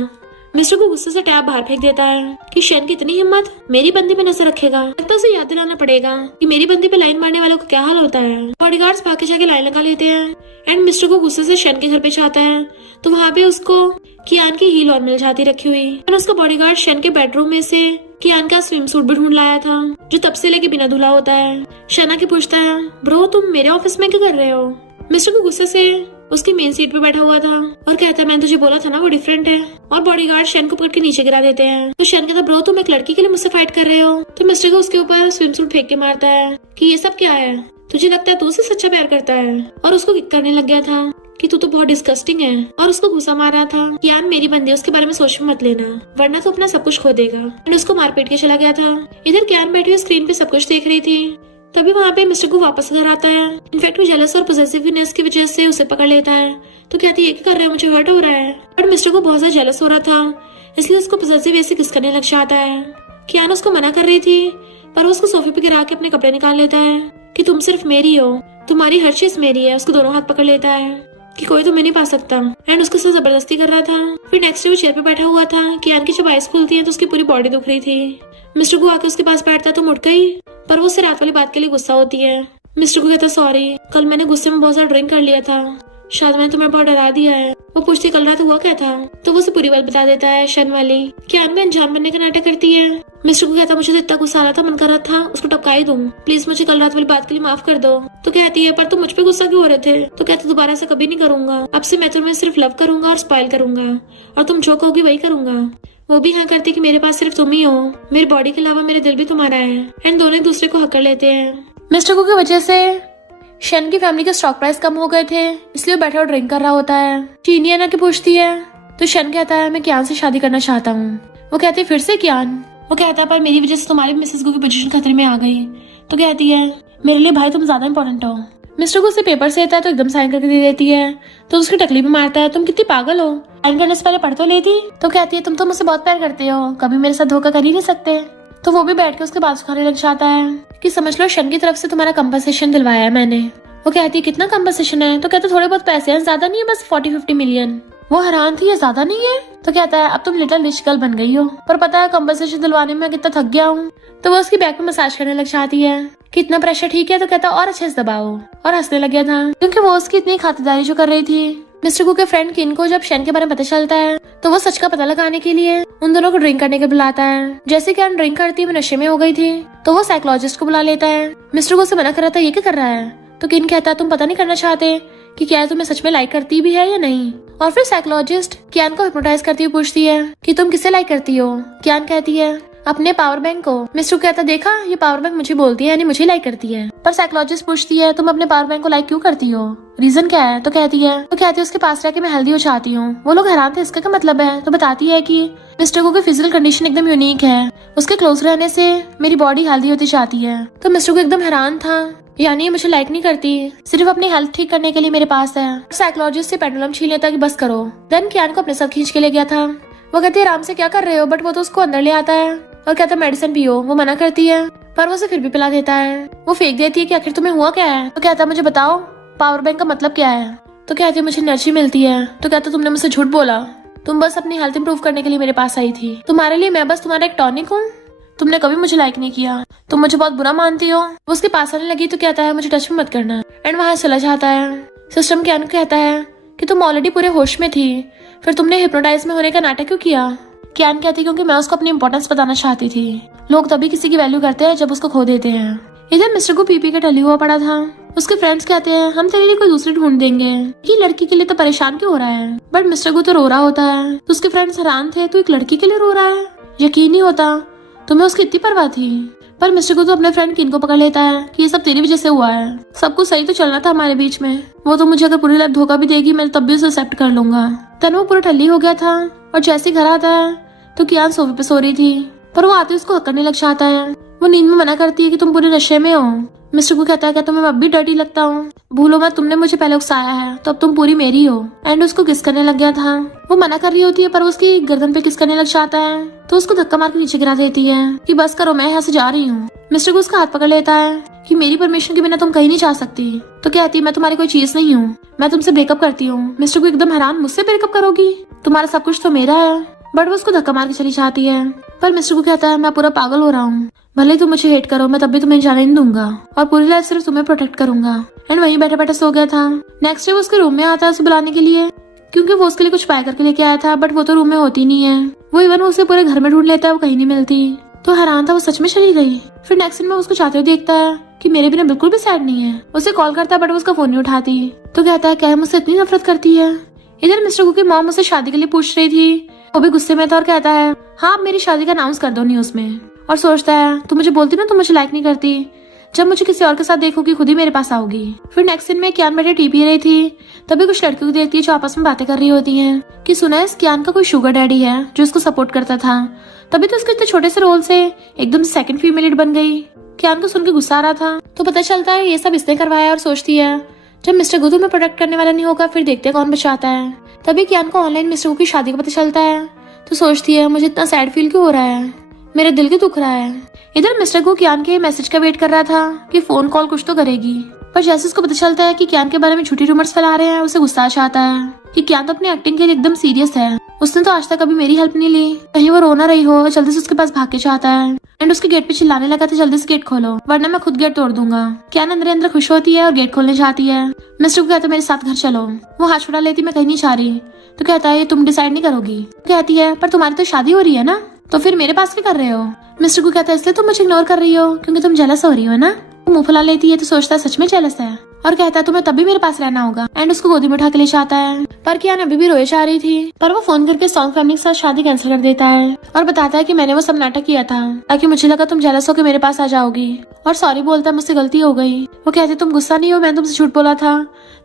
मिस्टर को गुस्से से टैब बाहर फेंक देता है कि शेन की इतनी हिम्मत, मेरी बंदी पे नजर रखेगा। लगता उसे याद दिलाना पड़ेगा कि मेरी बंदी पे लाइन मारने वालों का क्या हाल होता है। बॉडीगार्ड्स भाग के जाके लाइन लगा लेते हैं। एंड मिस्टर को गुस्से से शेन के घर पे जाता है तो वहाँ पे उसको कियान की हील और मिल जाती रखी हुई। एंड उसका बॉडीगार्ड शेन के बेडरूम में से कियान का स्विम सूट भी ढूंढ लाया था जो तब से लेके बिना धुला होता है। शेना के पूछता है ब्रो तुम मेरे ऑफिस में क्या कर रहे हो? मिस्टर को गुस्से से उसकी मेन सीट पे बैठा हुआ था और कहता है मैंने तुझे बोला था ना वो डिफरेंट है। और बॉडीगार्ड शेन को पकड़ के नीचे गिरा देते हैं। तो शेन कहता ब्रो तुम एक लड़की के लिए मुझसे फाइट कर रहे हो? तो मिस्टर को उसके ऊपर स्विम सूट फेंक के मारता है कि ये सब क्या है, तुझे लगता है तू उससे सच्चा प्यार करता है? और उसको किक करने लग गया था कि तू तो बहुत डिस्गस्टिंग है। और उसको गुस्सा मार रहा था कि यार मेरी बंदी, उसके बारे में सोच मत लेना वरना तो अपना सब कुछ खो देगा। एंड उसको मार पीट के चला गया था। इधर कियान बैठी हुई स्क्रीन पे सब कुछ देख रही थी। तभी वहाँ पे मिस्टर को वापस घर आता है। इनफैक्ट वो जेलस और पॉसेसिवनेस की वजह से उसे पकड़ लेता है। तो कहती है ये क्या कर रहे हो, मुझे हर्ट हो रहा है। बट मिस्टर को बहुत ज्यादा जेलस हो रहा था इसलिए उसको पॉसेसिव ऐसे किस करने लग जाता है। कियान उसको मना कर रही थी पर वो उसको सोफे पे गिरा के अपने कपड़े निकाल लेता है कि तुम सिर्फ मेरी हो, तुम्हारी हर चीज मेरी है। उसको दोनों हाथ पकड़ लेता है कि कोई तुम्हें नहीं पा सकता। एंड उसके साथ जबरदस्ती कर रहा था। फिर नेक्स्ट डे वो चेयर पे बैठा हुआ था। कियान की जब आइज खुलती है तो उसकी पूरी बॉडी दुख रही थी। मिस्टर को आके उसके पास बैठता तो मुड़ गई पर वो उससे रात वाली बात के लिए गुस्सा होती है। मिस्टर को कहता सॉरी, कल मैंने गुस्से में बहुत सारा ड्रिंक कर लिया था, शायद मैंने तुम्हें बहुत डरा दिया है। वो पूछती कल रात हुआ क्या था? तो वो उसे पूरी बात बता देता है शन वाली। कियान में अनजान बनने का नाटक करती है। मिस्टर को कहता मुझे तो इतना गुस्सा आ रहा था, मन कर रहा था उसको टपका ही दूं, प्लीज मुझे कल रात वाली बात के लिए माफ कर दो। तो कहती है पर तुम मुझ पे गुस्सा क्यों हो रहे थे? तो कहते दोबारा से कभी नहीं करूंगा, अब से मैं तुम्हें सिर्फ लव करूंगा और स्पाइल करूंगा और तुम जो कहोगी वही करूंगा। वो भी हाँ करती कि मेरे पास सिर्फ तुम ही हो, मेरी बॉडी के अलावा मेरे दिल भी तुम्हारा है। एंड दोनों एक दूसरे को हक कर लेते हैं। मिस्टर को की वजह से शेन की फैमिली के स्टॉक प्राइस कम हो गए थे इसलिए वो बैठा और ड्रिंक कर रहा होता है। चीनी आना की पूछती है तो शेन कहता है मैं कियान से शादी करना चाहता हूँ। वो कहती है फिर से कियान? वो कहता है पर मेरी वजह से तुम्हारी मिसेस गो की पोजीशन खतरे में आ गई। तो कहती है मेरे लिए भाई तुम ज्यादा इंपॉर्टेंट हो। मिस्टर को उसे पेपर से देता है तो एकदम साइन करके दे देती है। तो उसकी टकली भी मारता है तुम कितनी पागल हो, साइन करने से पहले पढ़ तो लेती। तो कहती है तुम तो मुझसे बहुत प्यार करते हो, कभी मेरे साथ धोखा कर ही नहीं सकते। तो वो भी बैठ के उसके बाल सुखाने लग जाता है कि समझ लो शन की तरफ से तुम्हारा कंपनसेशन दिलवाया है मैंने। वो कहती है कितना कंपनसेशन है? तो कहते थोड़े बहुत पैसे हैं, ज्यादा नहीं है, बस 40-50 मिलियन। वो हैरान थी ये ज्यादा नहीं है? तो कहता है अब तुम लिटिल रिच गर्ल बन गई हो, पर पता है कंपनसेशन दिलवाने में कितना थक गया हूँ। तो वो उसकी बैक में मसाज करने लग जाती है कितना प्रेशर ठीक है? तो कहता और अच्छे से दबाओ। और हंसने लग गया था क्योंकि वो उसकी इतनी खातिरदारी जो कर रही थी। मिस्टर कू के फ्रेंड किन को जब शेन के बारे में पता चलता है तो वो सच का पता लगाने के लिए उन दोनों को ड्रिंक करने के बुलाता है। जैसे कि ड्रिंक करती वो नशे में हो गई थी तो वो साइकोलॉजिस्ट को बुला लेता है। मिस्टर को उसे मना कर रहा था ये क्या कर रहा है? तो किन कहता तुम पता नहीं करना चाहते कि क्या तुम्हें सच में लाइक करती भी है या नहीं। और फिर साइकोलॉजिस्ट कियान को हिप्नोटाइज करती हुई पूछती है कि तुम किसे लाइक करती हो। कियान कहती है अपने पावर बैंक को। मिस्टर कहता देखा, ये पावर बैंक मुझे बोलती है यानी मुझे लाइक करती है। पर साइकोलॉजिस्ट पूछती है तुम अपने पावर बैंक को लाइक क्यों करती हो, रीजन क्या है? तो कहती है उसके पास रह के मैं हेल्दी हो चाहती हूँ। वो लोग हैरान थे इसका क्या मतलब है। तो बताती है कि मिस्टर गो की फिजिकल कंडीशन एकदम यूनिक है, उसके क्लोज रहने से मेरी बॉडी हेल्दी होती चाहती है। तो मिस्टर को एकदम हैरान था, यानी ये मुझे लाइक नहीं करती, सिर्फ अपनी हेल्थ ठीक करने के लिए मेरे पास है। साइकोलॉजिस्ट से पेंडुलम छीन लेता कि बस करो। देन कियान को अपने साथ खींच के ले गया था। वो कहती है आराम से क्या कर रहे हो, बट वो तो उसको अंदर ले आता है और कहता है मेडिसिन पियो। वो मना करती है पर वो उसे फिर भी पिला देता है। वो फेंक देती है कि आखिर तुम्हें हुआ क्या है। तो कहता है मुझे बताओ पावर बैंक का मतलब क्या है। तो कहती है मुझे एनर्जी मिलती है। तो कहता तुमने मुझसे झूठ बोला, तुम बस अपनी हेल्थ इंप्रूव करने के लिए मेरे पास आई थी, तुम्हारे लिए मैं बस तुम्हारा एक टॉनिक हूँ, तुमने कभी मुझे लाइक नहीं किया, तुम मुझे बहुत बुरा मानती हो। वो उसके पास आने लगी तो कहता है मुझे टच में मत करना, एंड वहां चला जाता है। सिस्टम कियान को कहता है कि तुम ऑलरेडी पूरे होश में थी, फिर तुमने हिप्नोटाइज में होने का नाटक क्यों किया। कियान कहती क्योंकि मैं उसको अपनी इंपॉर्टेंस बताना चाहती थी। लोग तभी किसी की वैल्यू करते हैं जब उसको खो देते हैं। इधर मिस्टर को पीपी का टली हुआ पड़ा था। उसके फ्रेंड्स कहते हैं हम तेरे लिए कोई दूसरी ढूंढ देंगे, ये लड़की के लिए तो परेशान क्यों हो रहा है। बट मिस्टर को तो रो रहा होता है। तो उसके फ्रेंड्स हैरान थे, तो एक लड़की के लिए रो रहा है, यकीन नहीं होता, तुम्हें उसकी इतनी परवाह थी। पर मिस्टर को तो अपने फ्रेंड किन को पकड़ लेता है कि ये सब तेरी वजह से हुआ है, सब कुछ सही तो चलना था हमारे बीच में, वो तो मुझे अगर पूरी रात धोखा भी देगी मैं तब भी उसे एक्सेप्ट कर लूंगा। तन वो पूरा ठल्ली हो गया था और जैसे ही घर आता है तो कियान सोफे पे सो रही थी, पर वो आते उसको हक करने लग जाता है। वो नींद में मना करती है कि तुम पूरे नशे में हो। मिस्टर को कहता है क्या तुम्हें अब भी डर्टी लगता हूँ, भूलो मत तुमने मुझे पहले उकसाया है तो अब तुम पूरी मेरी हो। एंड उसको किस करने लग गया था। वो मना कर रही होती है पर वो उसकी गर्दन पे किस करने लग जाता है, तो उसको धक्का मार के नीचे गिरा देती है कि बस करो मैं यहाँ से जा रही हूँ। मिस्टर को उसका हाथ पकड़ लेता है कि मेरी परमिशन के बिना तुम कहीं नहीं जा सकती। तो कहती है मैं तुम्हारी कोई चीज नहीं हूँ, मैं तुमसे ब्रेकअप करती हूँ। मिस्टर को एकदम हैरान, मुझसे ब्रेकअप करोगी, तुम्हारा सब कुछ तो मेरा है। बट वो उसको धक्का मार के चली जाती है। पर मिस्टर को कहता है मैं पूरा पागल हो रहा हूँ, भले तुम मुझे हेट करो मैं तब भी तुम्हें जाने नहीं दूंगा और पूरी लाइफ सिर्फ तुम्हें प्रोटेक्ट करूंगा। एंड वहीं बैठे बैठे सो गया था। नेक्स्ट डे वो उसके रूम में आता है उसे बुलाने के लिए, क्योंकि वो उसके लिए कुछ पैक करके लेके आया था, बट वो तो रूम में होती नहीं है। वो इवन उसे पूरे घर में ढूंढ लेता है, वो कहीं नहीं मिलती। तो हैरान था वो सच में चली गई। फिर नेक्स्ट दिन में उसको चाहते हुए देखता है कि मेरे बिना बिल्कुल भी सैड नहीं है। उसे कॉल करता है बट वो उसका फोन नहीं उठाती। तो कहता है क्या मुझसे इतनी नफरत करती है। इधर मिस्टर की मॉम उसे शादी के लिए पूछ रही थी, वो भी गुस्से में था और कहता है हाँ आप मेरी शादी का अनाउंस कर दो न्यूज में। और सोचता है तुम मुझे बोलती ना तुम मुझे लाइक नहीं करती, जब मुझे किसी और के साथ देखोगी खुद ही मेरे पास आओगी। फिर नेक्स्ट दिन में कियान बैठे टी पी रही थी, तभी कुछ लड़कियों को देखती है जो आपस में बातें कर रही होती हैं कि सुना है कियान का कोई शुगर डैडी है जो उसको सपोर्ट करता था, तभी तो उसके इतने छोटे से रोल से एकदम सेकंड फीमेल लीड बन गई। कियान को सुन के गुस्सा आ रहा था। तो पता चलता है ये सब इसने करवाया और सोचती है जब मिस्टर गुदू में प्रोटेक्ट करने वाला नहीं होगा फिर देखते हैं कौन बचाता है। तभी कियान को ऑनलाइन मिस्टर गु की शादी का पता चलता है। तो सोचती है मुझे इतना सैड फील क्यों हो रहा है, मेरे दिल क्यों दुख रहा है। इधर मिस्टर गु कियान के मैसेज का वेट कर रहा था कि फोन कॉल कुछ तो करेगी, पर जैसे उसको पता चलता है कि कियान के बारे में झूठी रूमर्स फैला रहे हैं उसे गुस्सा आ जाता है कि कियान तो अपनी एक्टिंग के लिए एकदम सीरियस है, उसने तो आज तक कभी मेरी हेल्प नहीं ली, कहीं वो रो ना रही हो। जल्दी से उसके पास भाग के चाहता है एंड उसके गेट पे चिल्लाने लगा था जल्दी से गेट खोलो वरना मैं खुद गेट तोड़ दूंगा। कियान अंदर अंदर खुश होती है और गेट खोलने जाती है। मिस्टर को कहता है मेरे साथ घर चलो। वो हाथ छुड़ा लेती मैं कहीं नहीं जा रही। तो कहता है ये तुम डिसाइड नहीं करोगी। कहती है पर तुम्हारी तो शादी हो रही है ना, तो फिर मेरे पास क्या कर रहे हो। मिस्टर को कहता है इसलिए तुम मुझे इग्नोर कर रही हो क्योंकि तुम जेलस हो रही हो ना। मुंह फुला लेती है तो सोचता है सच में जेलस है और कहता है तुम्हें तब भी मेरे पास रहना होगा एंड उसको गोदी में उठा के ले जाता है। पर कियान अभी भी रोए जा रही थी, पर वो फोन करके सॉन्ग फैमिली के साथ शादी कैंसिल कर देता है और बताता है कि मैंने वो सब नाटक किया था ताकि मुझे लगा तुम जेलस होकर मेरे पास आ जाओगी और सॉरी बोलता है मुझसे गलती हो गई। वो कहते तुम गुस्सा नहीं हो, मैंने तुमसे झूठ बोला था।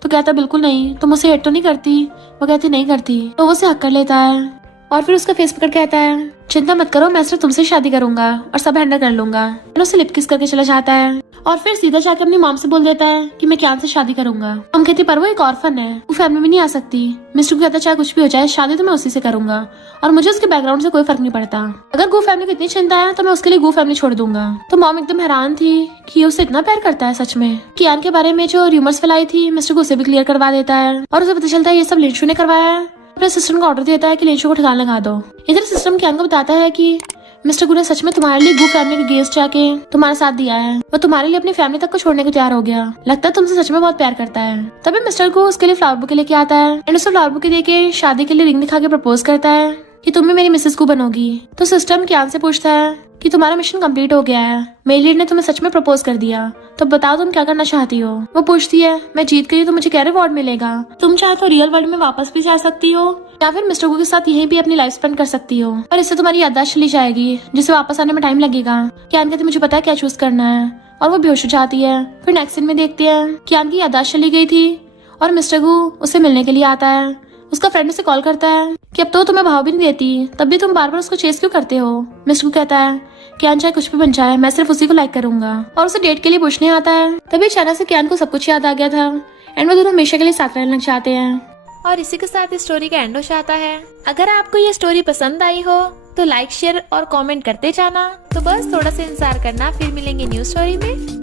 तो कहता बिल्कुल नहीं, तुम मुझसे हेट तो नहीं करती। वो कहती नहीं करती। तो वो उसे हक कर लेता है और फिर उसका फेस पकड़ कहता है चिंता मत करो मैं सिर्फ तुमसे शादी करूंगा और सब हैंडल कर लूंगा। उसे लिप किस करके चला जाता है और फिर सीधा जाकर अपनी मॉम से बोल देता है कि मैं कियान से शादी करूंगा। हम कहती पर वो एक ऑर्फन है, वो फैमिली में नहीं आ सकती। मिस्टर को कहता चाहे कुछ भी हो जाए शादी तो मैं उसी से करूंगा और मुझे उसके बैकग्राउंड से कोई फर्क नहीं पड़ता। अगर गो फैमिली को इतनी चिंता है तो मैं उसके लिए गो फैमिली छोड़ दूंगा। तो मॉम एकदम हैरान थी कि उसे इतना प्यार करता है सच में। कियान के बारे में जो र्यूमर्स फैलाई थी मिस्टर को उसे भी क्लियर करवा देता है और उसे पता चलता है ये सब लिंचू ने करवाया है। अपने सिस्टम को ऑर्डर देता है कि लिंचू को ठिकाना लगा दो। इधर सिस्टम कियान को बताता है कि मिस्टर गु ने सच में तुम्हारे लिए गु फैमिली के गेस्ट जाके तुम्हारा साथ दिया है, वो तुम्हारे लिए अपनी फैमिली तक को छोड़ने को तैयार हो गया, लगता है तुमसे सच में बहुत प्यार करता है। तभी मिस्टर गु उसके लिए फ्लावर बुके लेके आता है एंड उसे फ्लावर बुके देके शादी के लिए रिंग दिखा के प्रपोज करता है कि तुम भी मेरी मिसेस गु बनोगी। तो सिस्टम कियान से पूछता है कि तुम्हारा मिशन कंप्लीट हो गया है, मेरी लीड ने तुम्हें सच में प्रपोज कर दिया, तो बताओ तुम क्या करना चाहती हो। वो पूछती है मैं जीत गई तो मुझे क्या रिवॉर्ड मिलेगा। तुम चाहे तो रियल वर्ल्ड में वापस भी जा सकती हो या फिर मिस्टर गु के साथ यहीं भी अपनी लाइफ स्पेंड कर सकती हो, पर इससे तुम्हारी याददाश्त चली जाएगी जिसे वापस आने में टाइम लगेगा। कियान कहती मुझे पता है क्या चूज करना है, और वो बेहोश हो जाती है। फिर नेक्स्ट सीन में देखते हैं कियान की याददाश्त चली गई थी और मिस्टर गु उससे मिलने के लिए आता है। उसका फ्रेंड उसे कॉल करता है कि अब तो तुम्हें भाव भी नहीं देती, तब भी तुम बार बार उसको चेस क्यों करते हो। मिस्टर गु कहता है कियान चाहे कुछ भी बन जाए मैं सिर्फ उसी को लाइक करूंगा, और उसे डेट के लिए पूछने आता है। तभी अचानक से कियान को सब कुछ याद आ गया था एंड वो दोनों हमेशा के लिए साथ रहना चाहते हैं। और इसी के साथ इस स्टोरी का एंड हो जाता है। अगर आपको ये स्टोरी पसंद आई हो तो लाइक शेयर और कमेंट करते जाना। तो बस थोड़ा सा इंतजार करना, फिर मिलेंगे न्यू स्टोरी में।